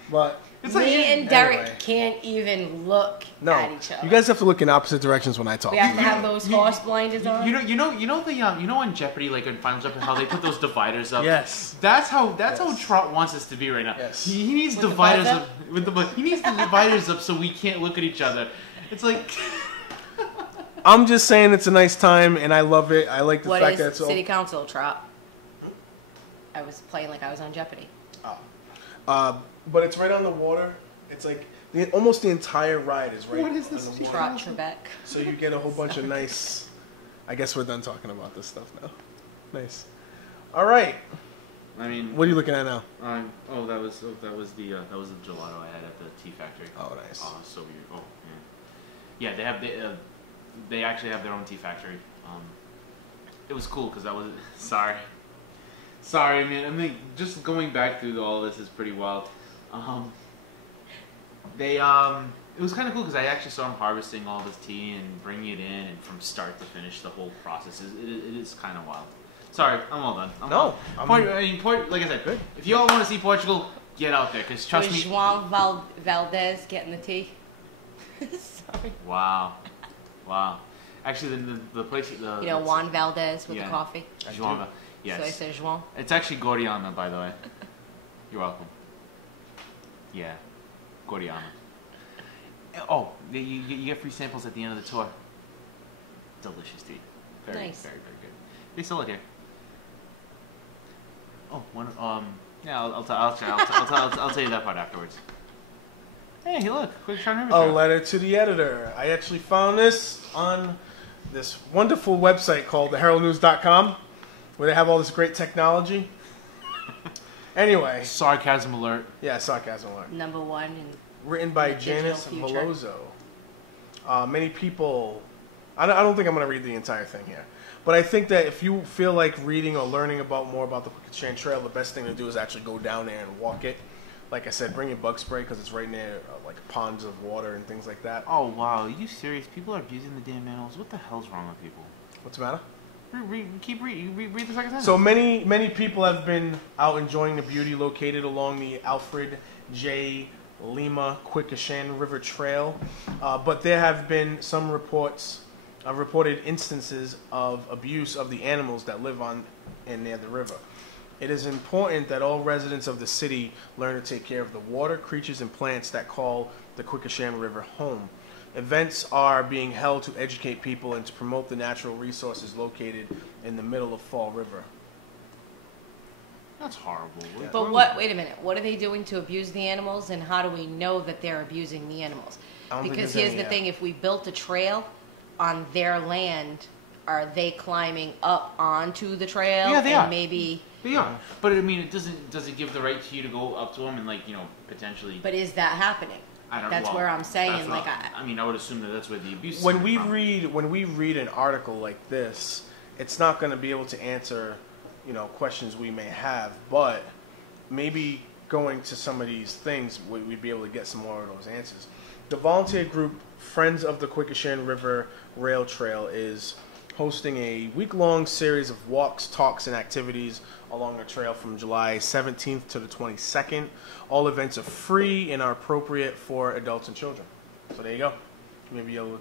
But It's Me like, and Derek anyway. can't even look no, at each other. you guys have to look in opposite directions when I talk. We have to have those horse blinders on. you know on Jeopardy, like in Final Jeopardy, how they put those dividers up. Yes. That's how Yes. Trot wants us to be right now. Yes. He needs With the dividers buzzer? up he needs the dividers up so we can't look at each other. It's like I'm just saying it's a nice time and I love it. I like the What fact that is it's all. City Council, Trot? I was playing like I was on Jeopardy. But it's right on the water. It's like almost the entire ride is right What is this? on the water. Trot Trebek. So you get a whole bunch of nice. I guess we're done talking about this stuff now. Nice. All right. I mean, What are you looking at now? that was the gelato I had at the tea factory. Oh, nice. Oh, so weird. Oh, yeah. Yeah, they actually have their own tea factory. It was cool because that was sorry, man. I mean, just going back through all this is pretty wild. It was kind of cool because I actually saw them harvesting all this tea and bringing it in, and from start to finish, the whole process it is kind of wild. Sorry, I'm all done. Like I said, Good. if you all want to see Portugal, get out there because trust Was me. João Valdez getting the tea? Sorry. Wow. Actually, the place. You know Juan Valdez with yeah. the coffee? João. Yes. So I said João. It's actually Goriana, by the way. You're welcome. Yeah, Goriana. Oh, you get free samples at the end of the tour. Delicious tea. Very, Nice. very, very good. They sell it here. Oh, yeah, I'll tell you that part afterwards. Hey, look, Quequechan River A Trail. letter to the editor. I actually found this on this wonderful website called theheraldnews.com, where they have all this great technology. Anyway, Sarcasm alert. yeah, sarcasm alert. Number one. Written by Digital Janice future. Veloso. Many people. I don't think I'm going to read the entire thing here, but I think that if you feel like reading or learning more about the Quequechan Trail, the best thing to do is actually go down there and walk it. Like I said, bring your bug spray because it's right near like ponds of water and things like that. Oh wow, are you serious? People are abusing the damn animals. What the hell's wrong with people? What's the matter? Keep reading. Read the second sentence. So many people have been out enjoying the beauty located along the Alfred J. Lima Quequechan River Trail, but there have been some reported instances of abuse of the animals that live on and near the river. It is important that all residents of the city learn to take care of the water, creatures, and plants that call the Quequechan River home. Events are being held to educate people and to promote the natural resources located in the middle of Fall River. That's horrible. Yeah. But what? Wait a minute. What are they doing to abuse the animals, and how do we know that they're abusing the animals? I don't think Because there's here's any, the thing: if we built a trail on their land, are they climbing up onto the trail? Yeah, they and are. Maybe. They are, but I mean, does it give the right to you to go up to them and potentially? But is that happening? I don't. That's well, where I'm saying, that's like, what I mean, I would assume that that's where the abuse. is When coming we from. read an article like this, it's not going to be able to answer, questions we may have, but maybe going to some of these things, we'd be able to get some more of those answers. The volunteer group Friends of the Quequechan River Rail Trail is hosting a week-long series of walks, talks, and activities along the trail from July 17th to the 22nd. All events are free and are appropriate for adults and children. So there you go. Maybe you'll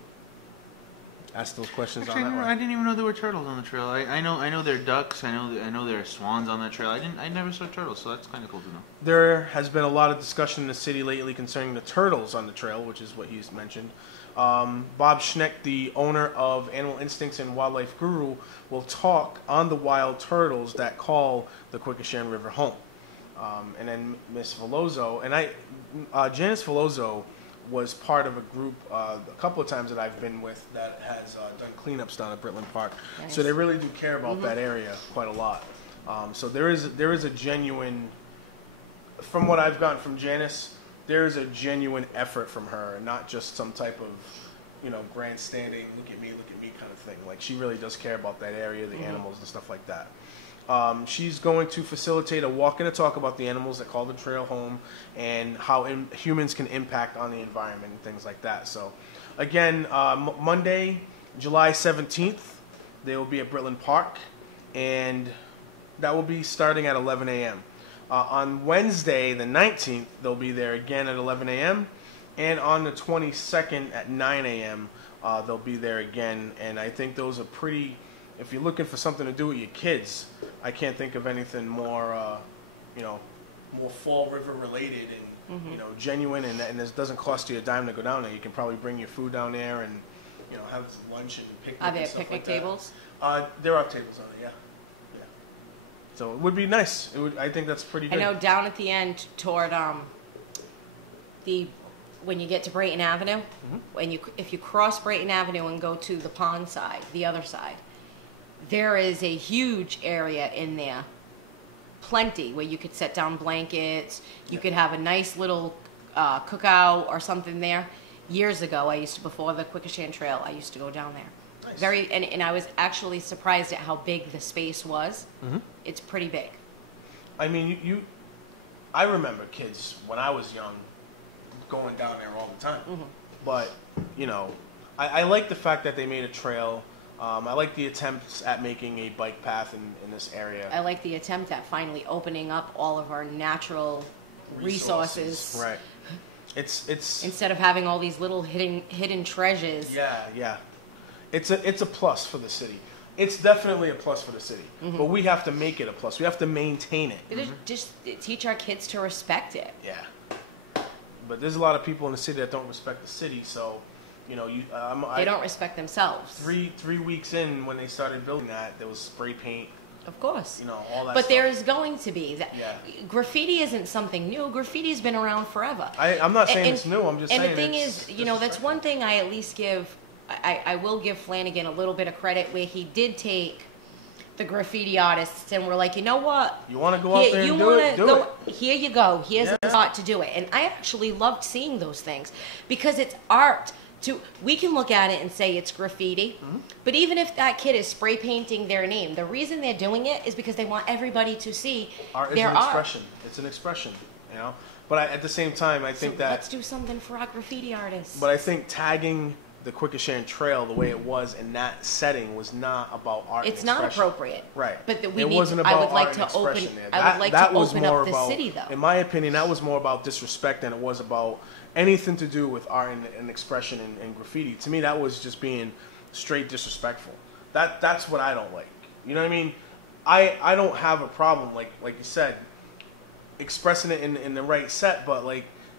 ask those questions Actually, on that one. I didn't even know there were turtles on the trail. I know there are ducks. I know there are swans on that trail. I never saw turtles, so that's kind of cool to know. There has been a lot of discussion in the city lately concerning the turtles on the trail, which is what he's mentioned. Bob Schneck, the owner of Animal Instincts and Wildlife Guru, will talk on the wild turtles that call the Quequechan River home. And then Miss Veloso, and Janice Veloso was part of a group a couple of times that I've been with that has done cleanups down at Britland Park. Nice. So they really do care about that area quite a lot. So there is a genuine, from what I've gotten from Janice, there is a genuine effort from her, and not just some type of, grandstanding, look at me kind of thing. Like, she really does care about that area, the animals and stuff like that. She's going to facilitate a walk and a talk about the animals that call the trail home and how humans can impact on the environment and things like that. So, again, Monday, July 17th, they will be at Britland Park, and that will be starting at 11 a.m. On Wednesday, the 19th, they'll be there again at 11 a.m. And on the 22nd at 9 a.m., they'll be there again. And I think those are pretty, if you're looking for something to do with your kids, I can't think of anything more, more Fall River related and, genuine. And this doesn't cost you a dime to go down there. You can probably bring your food down there and, have lunch and picnic. Are there and stuff picnic like that. tables? There are tables on it, yeah. So it would be nice. I think that's pretty I good. know down at the end toward when you get to Brayton Avenue, if you cross Brayton Avenue and go to the pond side, the other side, there is a huge area in there, plenty, where you could set down blankets. You could have a nice little cookout or something there. Years ago, before the Quequechan Trail, I used to go down there. Nice. And I was actually surprised at how big the space was. It's pretty big. I mean, I remember kids when I was young going down there all the time. But, I like the fact that they made a trail. I like the attempts at making a bike path in this area. I like the attempt at finally opening up all of our natural resources. Right. It's Instead of having all these little hidden treasures. Yeah. It's a plus for the city. It's definitely a plus for the city. But we have to make it a plus. We have to maintain it. Just teach our kids to respect it. Yeah. But there's a lot of people in the city that don't respect the city, so They don't respect themselves. Three weeks in, when they started building that, there was spray paint. Of course. All that but stuff. there is going to be. Yeah. Graffiti isn't something new. Graffiti's been around forever. I'm not saying it's new. I'm just saying. And the thing is, that's one thing I at least give. I will give Flanagan a little bit of credit where he did take the graffiti artists and we're like, you know what? You want to go out there and do it? Here you go. Here's a spot to do it. And I actually loved seeing those things because it's art. We can look at it and say it's graffiti, but even if that kid is spray painting their name, the reason they're doing it is because they want everybody to see their art. Expression. It's an expression, But at the same time, I think that let's do something for our graffiti artists. But I think tagging the Quequechan Trail the way it was in that setting was not about art. It's and not expression. appropriate. Right. But wasn't about I would like art to and open. expression there. I would like to was open more up the about, city, though. In my opinion, that was more about disrespect than it was about anything to do with art and expression and graffiti. To me, that was just being straight disrespectful. That's what I don't like. You know what I mean? I don't have a problem, like you said, expressing it in the right set, but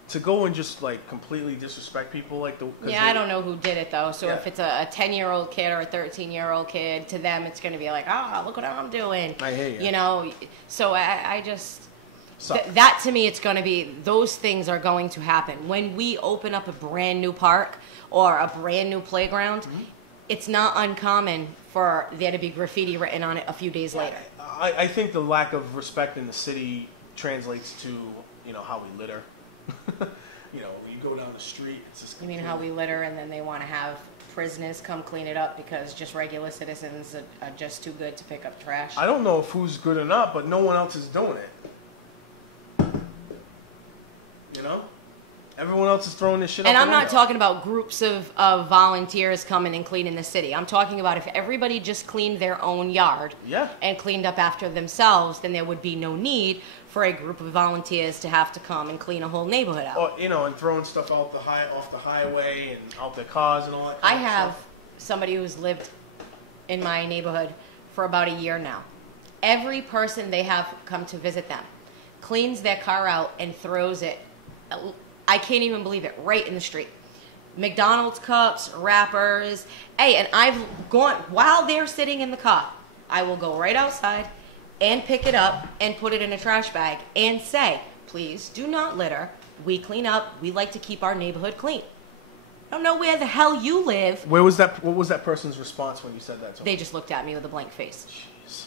to go and just completely disrespect people I don't know who did it though. So if it's a 10-year-old kid or a 13-year-old kid, to them it's going to be like, look what I'm doing. I hear you. So I just that to me, it's going to be, those things are going to happen when we open up a brand new park or a brand new playground. It's not uncommon for there to be graffiti written on it a few days later. I think the lack of respect in the city translates to how we litter. You go down the street, it's just. You mean how we litter and then they want to have prisoners come clean it up because just regular citizens are just too good to pick up trash? I don't know if who's good or not, but no one else is doing it. You know? Everyone else is throwing this shit And out I'm the not window. talking about groups of volunteers coming and cleaning the city. I'm talking about if everybody just cleaned their own yard Yeah. and cleaned up after themselves, then there would be no need for a group of volunteers to have to come and clean a whole neighborhood out. Or, you know, and throwing stuff out off the highway and out their cars and all that. I kind of have stuff. somebody who's lived in my neighborhood for about a year now. Every person they have come to visit them cleans their car out and throws it, I can't even believe it, right in the street. McDonald's cups, wrappers. Hey, and I've gone, while they're sitting in the car, I will go right outside and pick it up and put it in a trash bag and say, please do not litter. We clean up. We like to keep our neighborhood clean. I don't know where the hell you live. What was that person's response when you said that to them? They just looked at me with a blank face. Jeez.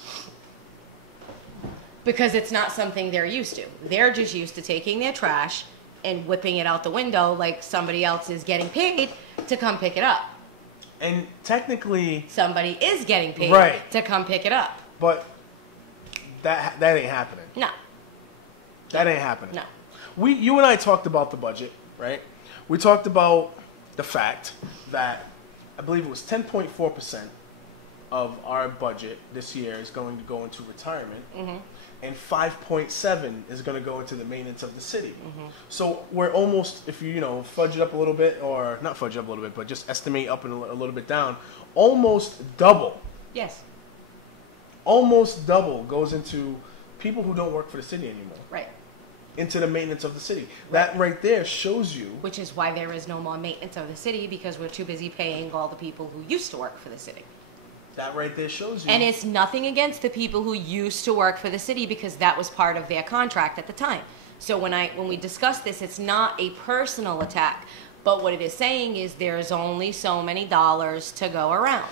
Because it's not something they're used to. They're just used to taking their trash and whipping it out the window like somebody else is getting paid to come pick it up. And technically, Somebody is getting paid Right. to come pick it up. but that ain't happening. No, That ain't happening. no. You and I talked about the budget, right? We talked about the fact that I believe it was 10.4% of our budget this year is going to go into retirement, and 5.7 is going to go into the maintenance of the city. So we're almost, if you fudge it up a little bit, or not fudge it up a little bit, but just estimate up and a little bit down, almost double goes into people who don't work for the city anymore, Right. into the maintenance of the city. That right there shows you. Which is why there is no more maintenance of the city, because we're too busy paying all the people who used to work for the city. That right there shows you. And it's nothing against the people who used to work for the city, because that was part of their contract at the time. So when we discuss this, it's not a personal attack, but what it is saying is there's only so many dollars to go around.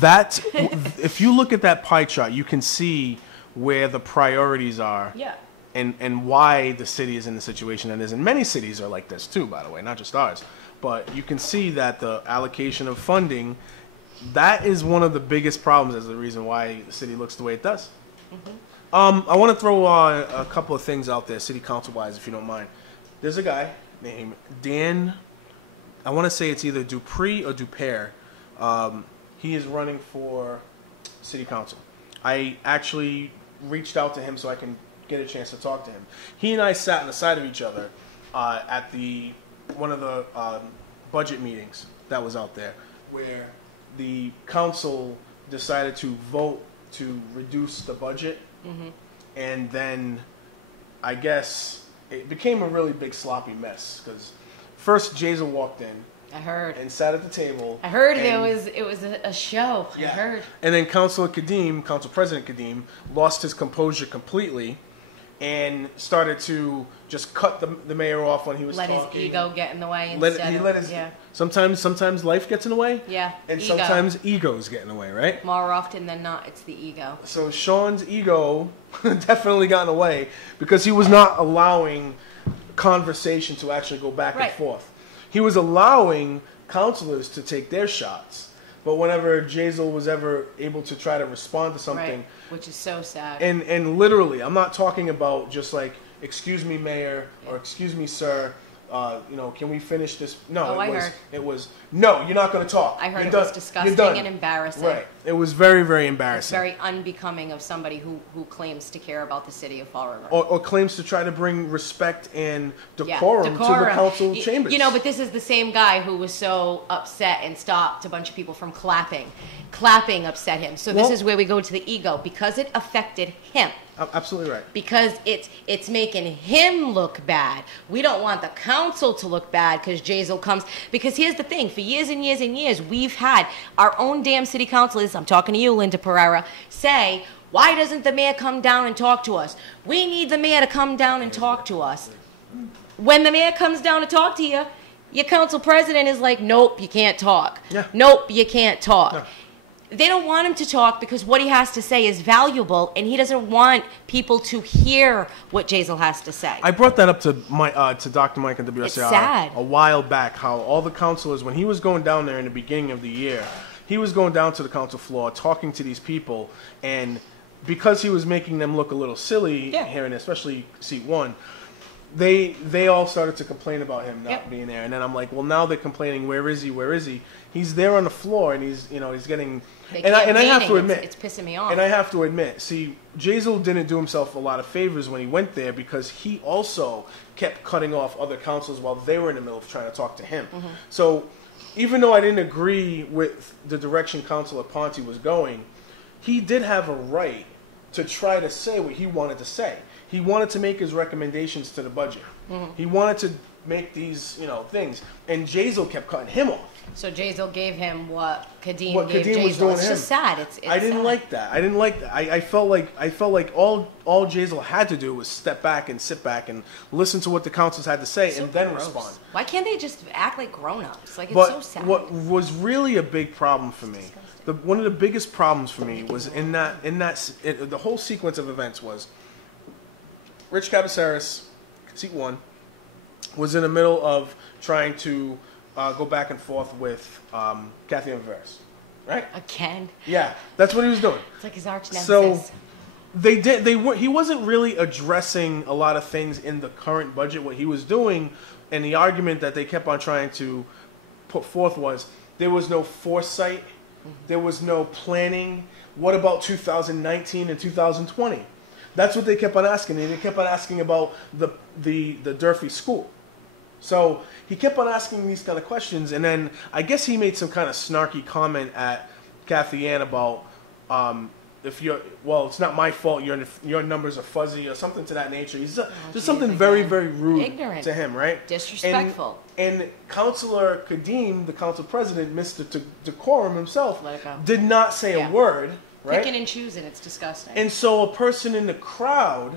That, if you look at that pie chart, you can see where the priorities are. Yeah. And why the city is in the situation it is. And many cities are like this too, by the way, not just ours. But you can see that the allocation of funding, that is one of the biggest problems as the reason why the city looks the way it does. I want to throw a couple of things out there, city council-wise, if you don't mind. There's a guy named Dan, I want to say it's either Dupree or Dupere. He is running for city council. I actually reached out to him so I can get a chance to talk to him. He and I sat on the side of each other at one of the budget meetings that was out there, where the council decided to vote to reduce the budget, and then I guess it became a really big sloppy mess, because first Jason walked in I heard. and sat at the table. I heard and, it was a show. Yeah. I heard. And then Council President Kadim, lost his composure completely and started to just cut the mayor off when he was Let talking. his ego get in the way. Yeah. Sometimes life gets in the way. Yeah. And Ego. sometimes egos get in the way, right? More often than not, it's the ego. So Sean's ego definitely got in the way because he was not allowing conversation to actually go back and Right. forth. He was allowing councilors to take their shots. But whenever Jazel was ever able to try to respond to something, Right. Which is so sad. and literally, I'm not talking about just like, excuse me, mayor, or excuse me, sir, can we finish this? No, Oh, I heard. It was, no, you're not going to talk. I heard You're it done. was disgusting You're done. and embarrassing. Right. It was very, very It's embarrassing. very unbecoming of somebody who claims to care about the city of Fall River. Or claims to try to bring respect and decorum to the council chambers. But this is the same guy who was so upset and stopped a bunch of people from clapping. Clapping upset him. So this Well- is where we go to the ego, because it affected him. Absolutely right. Because it's making him look bad. We don't want the council to look bad because Jazel comes. Because here's the thing: for years and years and years, we've had our own damn city councilors. I'm talking to you, Linda Pereira. Say, why doesn't the mayor come down and talk to us? We need the mayor to come down and talk to us. When the mayor comes down to talk to you, your council president is like, nope, you can't talk. Yeah. Nope, you can't talk. Yeah. They don't want him to talk because what he has to say is valuable, and he doesn't want people to hear what Jazel has to say. I brought that up to Dr. Mike and WSR It's sad. a while back, how all the counselors, when he was going down there in the beginning of the year, he was going down to the council floor, talking to these people, and because he was making them look a little silly here, and especially seat 1, they all started to complain about him not being there. And then I'm like, well, now they're complaining, where is he? Where is he? He's there on the floor, and he's getting. And I have to admit, it's pissing me off. And I have to admit, see, Jazel didn't do himself a lot of favors when he went there because he also kept cutting off other counselors while they were in the middle of trying to talk to him. Mm-hmm. So even though I didn't agree with the direction Councilor Ponte was going, he did have a right to try to say what he wanted to say. He wanted to make his recommendations to the budget. Mm-hmm. He wanted to make these, things. And Jazel kept cutting him off. So Jazel gave him what Kadeem Was gave doing Jazel. It's him. just sad. It's I didn't sad. like that. I didn't like that. I felt like all Jazel had to do was step back and sit back and listen to what the councils had to say and then gross. respond. Why can't they just act like grown-ups? Like, it's But so sad. what was really a big problem for me, one of the biggest problems for me was the whole sequence of events was Rich Cabaceres, seat 1, was in the middle of trying to go back and forth with Kathy Viveras, right? Again. Yeah, that's what he was doing. It's like his arch nemesis. So he wasn't really addressing a lot of things in the current budget. What he was doing, and the argument that they kept on trying to put forth was there was no foresight, there was no planning. What about 2019 and 2020? That's what they kept on asking. And they kept on asking about the Durfee school. So he kept on asking these kind of questions, and then I guess he made some kind of snarky comment at Kathy Ann about it's not my fault your numbers are fuzzy or something to that nature. He's just something very, very rude Ignorant. to him, right? Disrespectful. And Councilor Kadeem, the council president, Mr. Decorum himself, Let it go. did not say a word, right? Picking and choosing, it's disgusting. And so a person in the crowd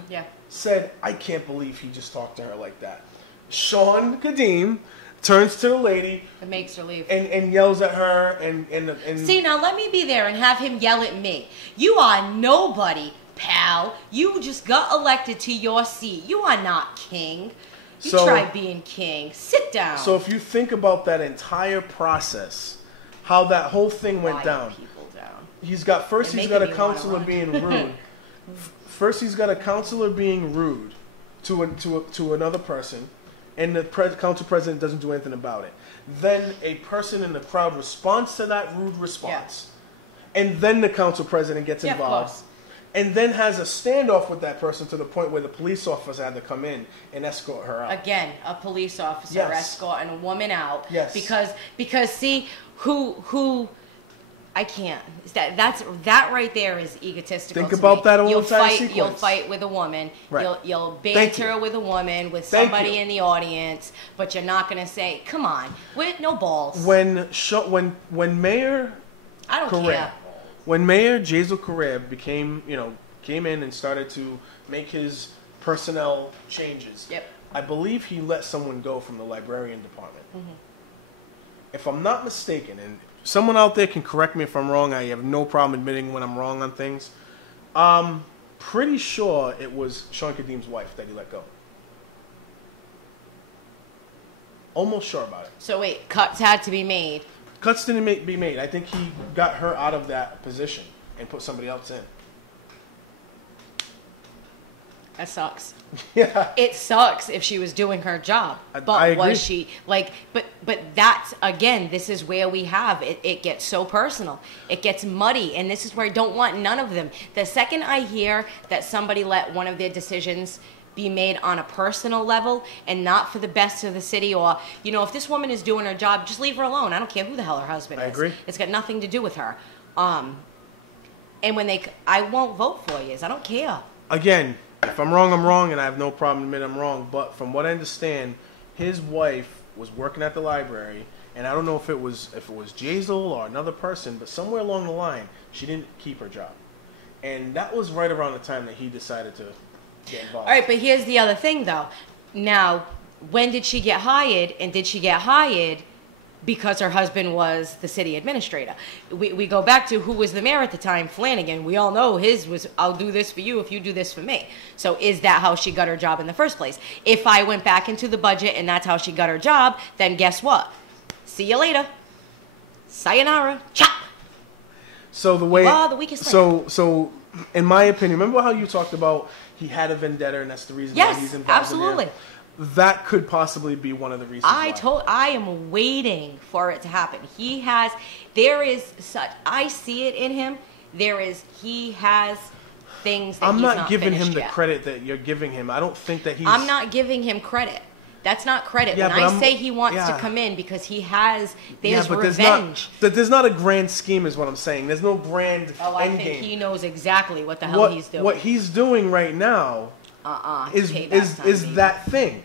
said, I can't believe he just talked to her like that. Sean Kadeem turns to the lady it makes her leave. and yells at her and See, now let me be there and have him yell at me. You are nobody, pal. You just got elected to your seat. You are not king. You try being king. Sit down. So if you think about that entire process, how that whole thing went down. People down. He's got a counselor being rude. First he's got a counselor being rude to another person. And the council president doesn't do anything about it. Then a person in the crowd responds to that rude response. Yeah. And then the council president gets involved. And then has a standoff with that person to the point where the police officer had to come in and escort her out. Again, a police officer escorting a woman out. Yes. Because see, who I can't. That right there is egotistical. Think about that you'll entire fight. sequence. You'll fight with a woman. Right. You'll banter with a woman, with somebody in the audience, but you're not going to say, "Come on," with no balls. When Mayor, I don't care. When Mayor Jazel Karib came in and started to make his personnel changes. Yep. I believe he let someone go from the librarian department. Mm-hmm. If I'm not mistaken, and someone out there can correct me if I'm wrong. I have no problem admitting when I'm wrong on things. Pretty sure it was Sean Kadeem's wife that he let go. Almost sure about it. So wait, cuts had to be made. Cuts didn't be made. I think he got her out of that position and put somebody else in. That sucks. Yeah. It sucks if she was doing her job. But I agree. was she but that's again, this is where we have it. It gets so personal. It gets muddy, and this is where I don't want none of them. The second I hear that somebody let one of their decisions be made on a personal level and not for the best of the city, or if this woman is doing her job, just leave her alone. I don't care who the hell her husband is. I agree. It's got nothing to do with her. And when I won't vote for you. I don't care. Again, if I'm wrong, I'm wrong, and I have no problem admitting I'm wrong. But from what I understand, his wife was working at the library, and I don't know if it was Jazel or another person, but somewhere along the line, she didn't keep her job, and that was right around the time that he decided to get involved. All right, but here's the other thing, though. Now, when did she get hired, and did she get hired because her husband was the city administrator. We go back to who was the mayor at the time, Flanagan. We all know his was, I'll do this for you if you do this for me. So is that how she got her job in the first place? If I went back into the budget and that's how she got her job, then guess what? See you later. Sayonara. Chop. So the way, You are the weakest link. so in my opinion, remember how you talked about he had a vendetta and that's the reason why he's Yes, involved absolutely. in it? That could possibly be one of the reasons why. I am waiting for it to happen. He has I see it in him. He has things that I'm he's not giving him finished the yet. credit that you're giving him. I don't think that he's... I'm not giving him credit. That's not credit. Yeah, when but I I'm- say he wants to yeah. come in because there's but revenge. there's not a grand scheme is what I'm saying. There's no grand I end think game. he knows exactly what the hell he's doing. What he's doing right now is payback time, baby. that thing.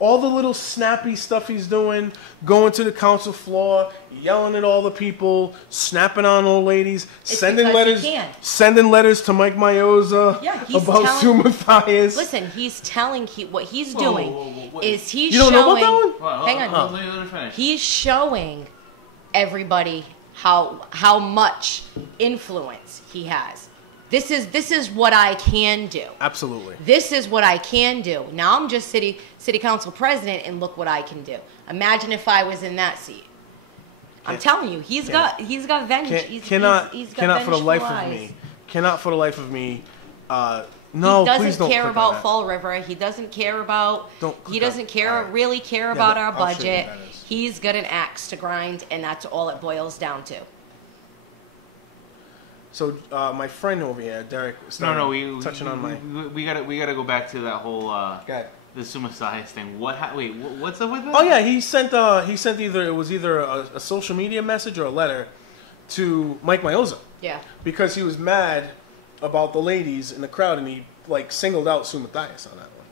All the little snappy stuff he's doing, going to the council floor, yelling at all the people, snapping on old ladies, sending because he letters to Mike Mioza Yeah, he's about Sue telling- Mathias. Listen, he's telling what he's Whoa, doing whoa, whoa, whoa. is he's You don't know showing. about that one? Well, Hang on. let me finish. He's showing everybody how much influence he has. This is what I can do. Absolutely. This is what I can do. Now I'm just city council president, and look what I can do. Imagine if I was in that seat. I'm telling you, he's got vengeance. Cannot he's got cannot for the life vengeful of eyes. me. Cannot for the life of me. No, He please doesn't don't care click on about that. Fall River. He doesn't care about. Don't click He doesn't on- care alright. really care Yeah, about that- our I'll show you budget. what that is. He's got an axe to grind, and that's all it boils down to. So my friend over here, Derek, No, we touching on my. we gotta go back to that whole Go ahead. the Sumasaias thing. What's up with that? Oh yeah, he sent either a social media message or a letter to Mike Mioza Yeah. because he was mad about the ladies in the crowd and he like singled out Sue Mathias on that one.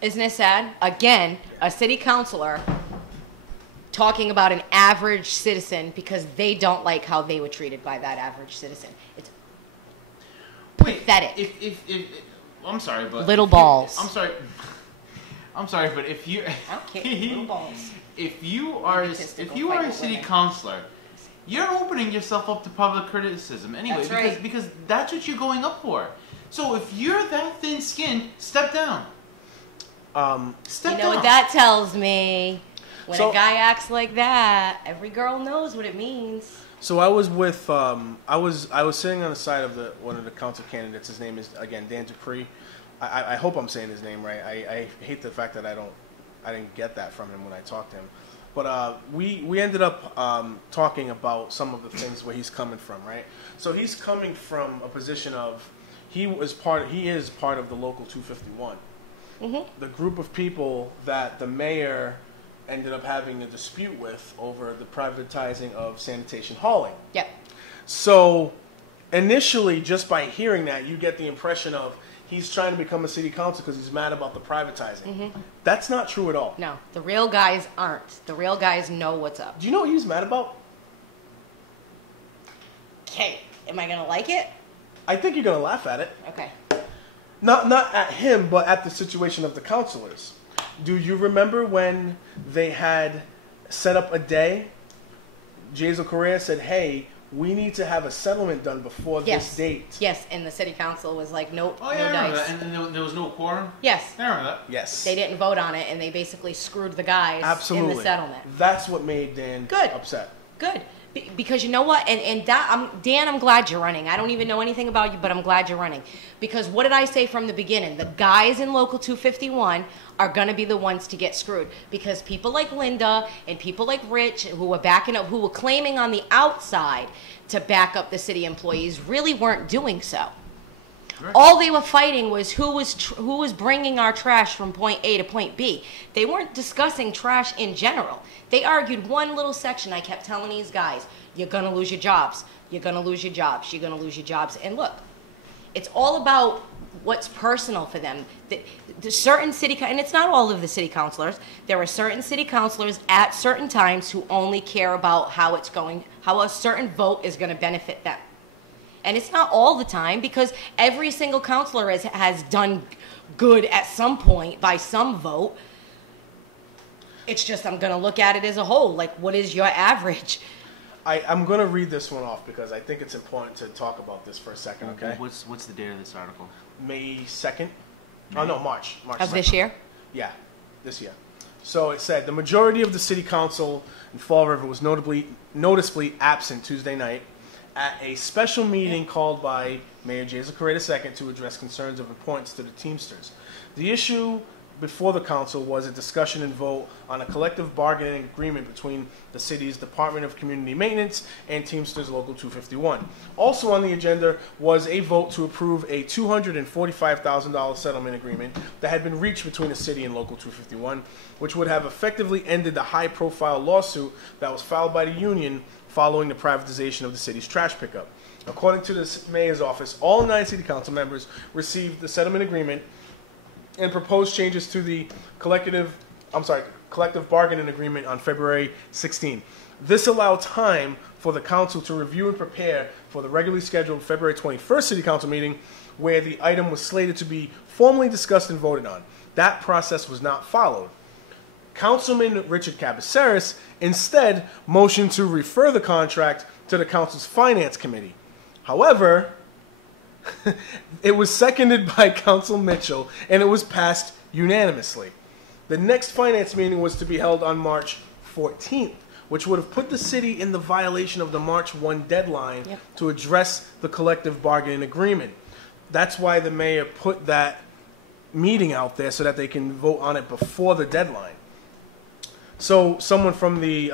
Isn't it sad? Again, a city councilor talking about an average citizen because they don't like how they were treated by that average citizen. It's pathetic. If I'm sorry, but Little balls. I'm sorry, but if you Okay, little balls. if you are Egotistical a fight with city women. councilor, you're opening yourself up to public criticism anyway. That's right. Because that's what you're going up for. So if you're that thin-skinned, step down. Step You know down. what that tells me? When So- a guy acts like that, every girl knows what it means. So I was with I was sitting on the side of one of the council candidates. His name is again Dan Dupree. I hope I'm saying his name right. I hate the fact that I didn't get that from him when I talked to him. But we ended up talking about some of the things where he's coming from, right? So he's coming from a position of he is part of the local 251. Mm-hmm. The group of people that the mayor ended up having a dispute with over the privatizing of sanitation hauling. Yep. So initially, just by hearing that, you get the impression of he's trying to become a city council because he's mad about the privatizing. Mm-hmm. That's not true at all. No, the real guys aren't. The real guys know what's up. Do you know what he's mad about? Okay, am I gonna like it? I think you're going to laugh at it. Okay. Not at him, but at the situation of the councilors. Do you remember when they had set up a day? Jason Correa said, hey, we need to have a settlement done before this date. Yes, and the city council was like, nope, Oh no yeah, I remember dice. that. And then there was no quorum. Yes, I remember that. Yes. they didn't vote on it, and they basically screwed the guys Absolutely. in the settlement. That's what made Dan Good. upset. Good. Because you know what? And that, Dan, I'm glad you're running. I don't even know anything about you, but I'm glad you're running. Because what did I say from the beginning? The guys in Local 251 are going to be the ones to get screwed. Because people like Linda and people like Rich, who were backing up, who were claiming on the outside to back up the city employees, really weren't doing so. Right. All they were fighting was who was bringing our trash from point A to point B. They weren't discussing trash in general. They argued one little section. I kept telling these guys, you're going to lose your jobs. You're going to lose your jobs. You're going to lose your jobs. And look, it's all about what's personal for them. The certain city, and it's not all of the city councilors. There are certain city councilors at certain times who only care about how a certain vote is going to benefit them. And it's not all the time, because every single counselor has done good at some point by some vote. It's just I'm going to look at it as a whole. Like, what is your average? I'm going to read this one off because I think it's important to talk about this for a second, okay? What's the date of this article? May 2nd? Oh, no, March. March Of 2nd. this year? Yeah, this year. So it said, the majority of the city council in Fall River was noticeably absent Tuesday night at a special meeting called by Mayor Jay Zacharia II to address concerns of importance to the Teamsters. The issue before the council was a discussion and vote on a collective bargaining agreement between the city's Department of Community Maintenance and Teamsters Local 251. Also on the agenda was a vote to approve a $245,000 settlement agreement that had been reached between the city and Local 251, which would have effectively ended the high-profile lawsuit that was filed by the union following the privatization of the city's trash pickup. According to the mayor's office, all 9 city council members received the settlement agreement and proposed changes to the collective bargaining agreement on February 16. This allowed time for the council to review and prepare for the regularly scheduled February 21st city council meeting, where the item was slated to be formally discussed and voted on. That process was not followed. Councilman Richard Cabaceres instead motioned to refer the contract to the council's finance committee. However, it was seconded by Council Mitchell, and it was passed unanimously. The next finance meeting was to be held on March 14th, which would have put the city in the violation of the March 1 deadline to address the collective bargaining agreement. That's why the mayor put that meeting out there so that they can vote on it before the deadline. So someone from the,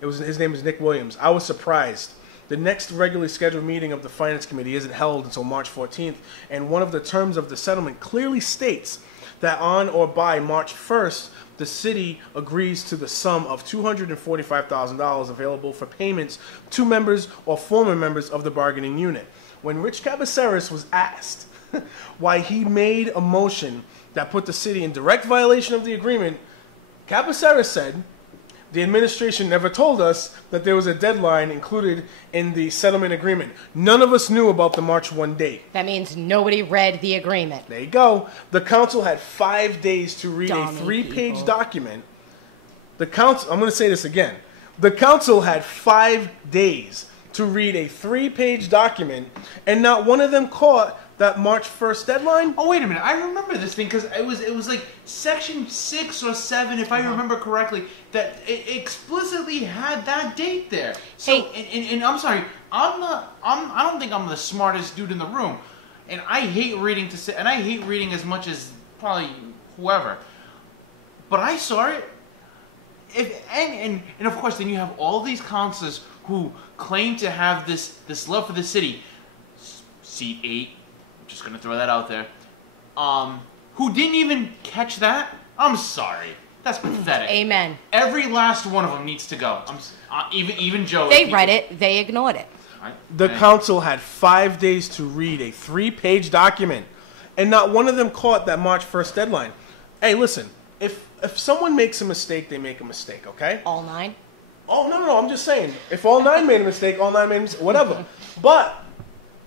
his name is Nick Williams. I was surprised. The next regularly scheduled meeting of the Finance Committee isn't held until March 14th, and one of the terms of the settlement clearly states that on or by March 1st, the city agrees to the sum of $245,000 available for payments to members or former members of the bargaining unit. When Rich Cabaceres was asked why he made a motion that put the city in direct violation of the agreement, Cabaceres said, "The administration never told us that there was a deadline included in the settlement agreement. None of us knew about the March 1 date." That means nobody read the agreement. There you go. The council had 5 days to read a 3-page people. document. The council, I'm going to say this again. The council had 5 days to read a 3-page document, and not one of them caught that March 1st deadline. Oh, wait a minute. I remember this thing because it was like section 6 or 7, if I remember correctly, that it explicitly had that date there. So, and I'm sorry, I don't think I'm the smartest dude in the room, and I hate reading and I hate reading as much as probably whoever. But I saw it. And of course, then you have all these councilors who claim to have this love for the city. Seat 8. Just gonna throw that out there. Who didn't even catch that? I'm sorry. That's pathetic. Amen. Every last one of them needs to go. Even Joe. They read it. They ignored it. The council had 5 days to read a 3-page document, and not one of them caught that March 1st deadline. Hey, listen. If someone makes a mistake, they make a mistake. Okay? All 9. Oh no! I'm just saying. If all 9 made a mistake, all 9 made a mistake. Whatever. But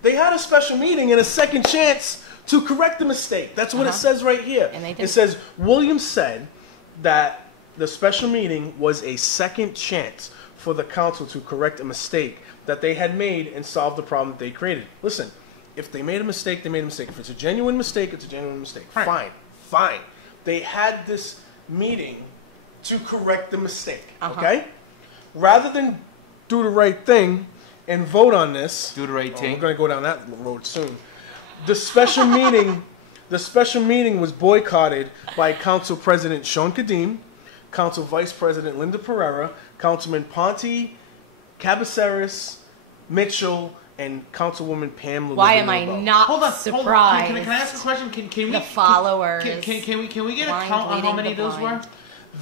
they had a special meeting and a second chance to correct the mistake. That's what it says right here. And they did. It says, Williams said that the special meeting was a second chance for the council to correct a mistake that they had made and solve the problem that they created. Listen, if they made a mistake, they made a mistake. If it's a genuine mistake, it's a genuine mistake. Right. Fine. They had this meeting to correct the mistake, okay? Rather than do the right thing and vote on this. Do the right thing. We're going to go down that road soon. The special meeting was boycotted by Council President Sean Kadim, Council Vice President Linda Pereira, Councilman Ponte, Cabaceres, Mitchell, and Councilwoman Pam Lillian. Why am I not Hold on. surprised? Can I ask a question? Can we The followers. Can we get a Blind count on how leading many the those were? blind.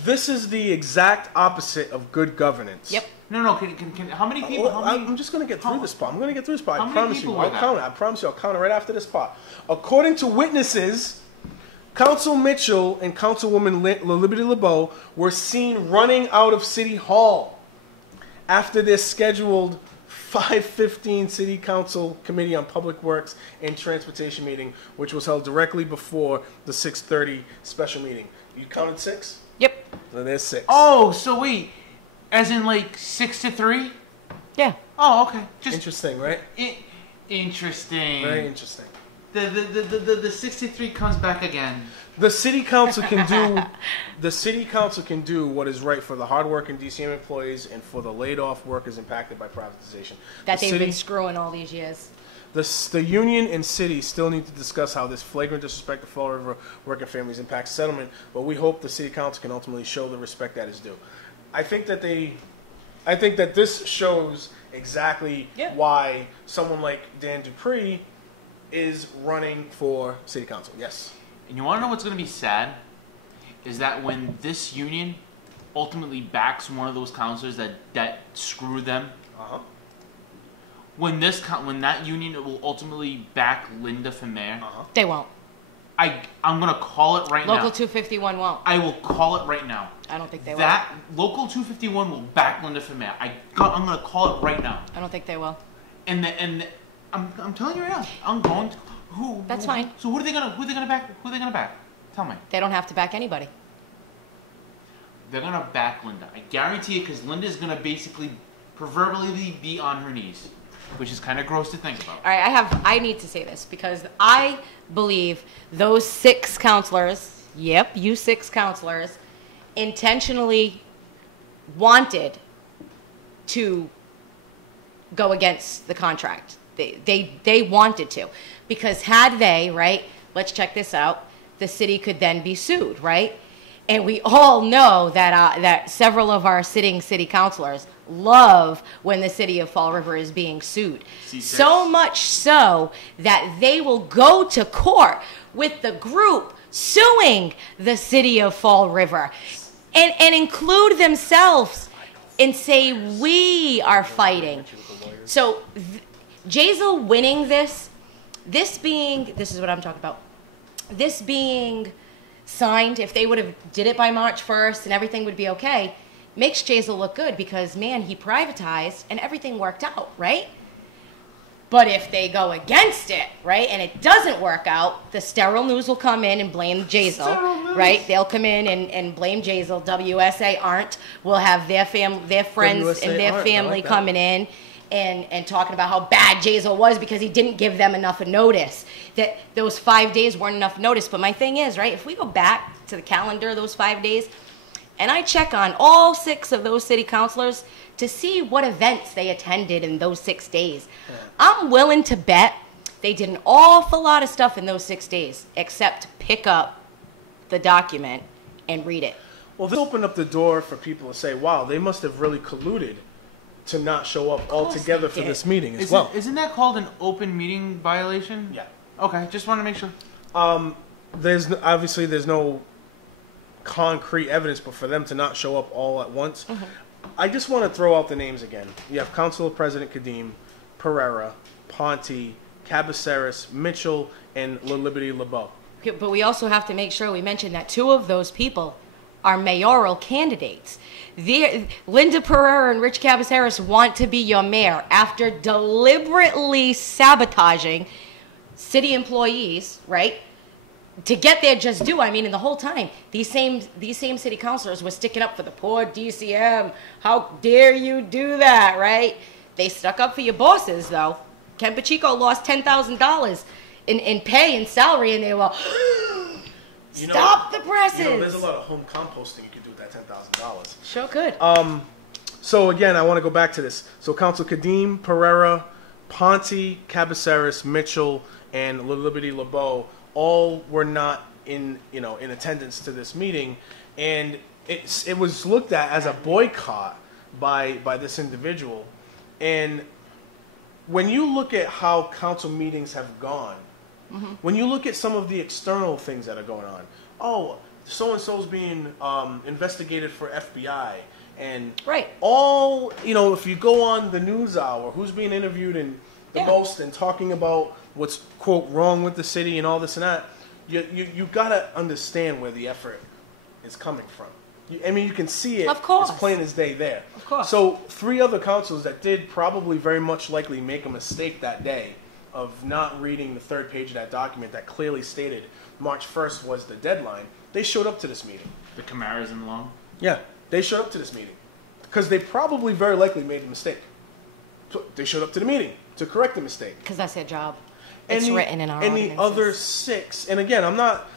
This is the exact opposite of good governance. Yep. No. Can how many people? Well, I'm just going to get through this part. I'm going to get through this part. How I many promise you. people I'll were that? count it. I promise you. I'll count it right after this part. According to witnesses, Council Mitchell and Councilwoman Liberty LeBeau were seen running out of City Hall after their scheduled 5:15 City Council Committee on Public Works and Transportation meeting, which was held directly before the 6:30 special meeting. You counted 6? Yep. So there's 6. Oh, so wait, as in like 6-3? Yeah. Oh, okay. Just Interesting, right? interesting. Very interesting. The 63 comes back again. The city council can do. The city council can do what is right for the hardworking DCM employees and for the laid-off workers impacted by privatization. That The they've city- been screwing all these years. The union and city still need to discuss how this flagrant disrespect to Fall River working families impacts settlement, but we hope the city council can ultimately show the respect that is due. I think that this shows exactly Yeah. why someone like Dan Dupree is running for city council. Yes. And you want to know what's going to be sad? Is that when this union ultimately backs one of those counselors that screwed them, Uh-huh. when that union will ultimately back Linda for mayor, They won't. I'm going to call it right Local now. 251 won't. I will call it right now. I don't think they will. That Local 251 will back Linda for mayor. I'm going to call it right now. I don't think they will. And I'm telling you right now. I'm going to who. That's fine. So who are they gonna back? Who are they gonna back? Tell me. They don't have to back anybody. They're gonna back Linda. I guarantee it, because Linda's gonna basically proverbially be on her knees, which is kind of gross to think about. All right, I need to say this because I believe those 6 counselors, yep, you 6 counselors, intentionally wanted to go against the contract. They wanted to, because had they, right, let's check this out, the city could then be sued, right? And we all know that that several of our sitting city councilors love when the city of Fall River is being sued. C6. So much so that they will go to court with the group suing the city of Fall River and include themselves and say, we are fighting. So Jazel winning this is what I'm talking about. This being signed, if they would have did it by March 1st and everything would be okay, makes Jazel look good because, man, he privatized and everything worked out, right? But if they go against it, right, and it doesn't work out, the sterile news will come in and blame Jazel, right? They'll come in and blame Jazel. WSA aren't. Will have their friends WSA and their aren't. I family like that. coming in and talking about how bad Jazel was because he didn't give them enough of notice. That those 5 days weren't enough notice. But my thing is, right, if we go back to the calendar, those 5 days, and I check on all 6 of those city councilors to see what events they attended in those 6 days, I'm willing to bet they did an awful lot of stuff in those 6 days, except pick up the document and read it. Well, this opened up the door for people to say, wow, they must have really colluded to not show up altogether they for did. this meeting as well. Isn't that called an open meeting violation? Yeah. Okay, just want to make sure. There's no concrete evidence, but for them to not show up all at once, I just want to throw out the names again. You have Council President Kadim, Pereira, Ponte, Cabaceres, Mitchell, and La Liberty LeBeau. Okay, but we also have to make sure we mention that 2 of those people are mayoral candidates. Linda Pereira and Rich Cabaceres want to be your mayor after deliberately sabotaging city employees, right? To get their just due. I mean, in the whole time, these same city councilors were sticking up for the poor DCM. How dare you do that, right? They stuck up for your bosses, though. Ken Pacheco lost $10,000 in pay and salary, and they were, stop the presses. There's a lot of home composting you could do with that $10,000. Sure could. So again, I want to go back to this. So Council Kadim, Pereira, Ponte, Cabaceres, Mitchell, and La Liberty LeBeau all were not in attendance to this meeting, and it was looked at as a boycott by this individual. And when you look at how council meetings have gone, when you look at some of the external things that are going on, so and so's being investigated for FBI, and Right. all if you go on the news hour, who's being interviewed and the Yeah. most and talking about what's quote wrong with the city and all this and that, you gotta understand where the effort is coming from. You can see it Of course. as plain as day there. Of course. So 3 other councils that did probably very much likely make a mistake that day of not reading the 3rd page of that document that clearly stated March 1st was the deadline. They showed up to this meeting. The Camaras in law. Yeah, they showed up to this meeting because they probably very likely made a mistake. So they showed up to the meeting to correct the mistake. Because that's their job. And It's written in our and ordinances. the other 6, and again, I'm not.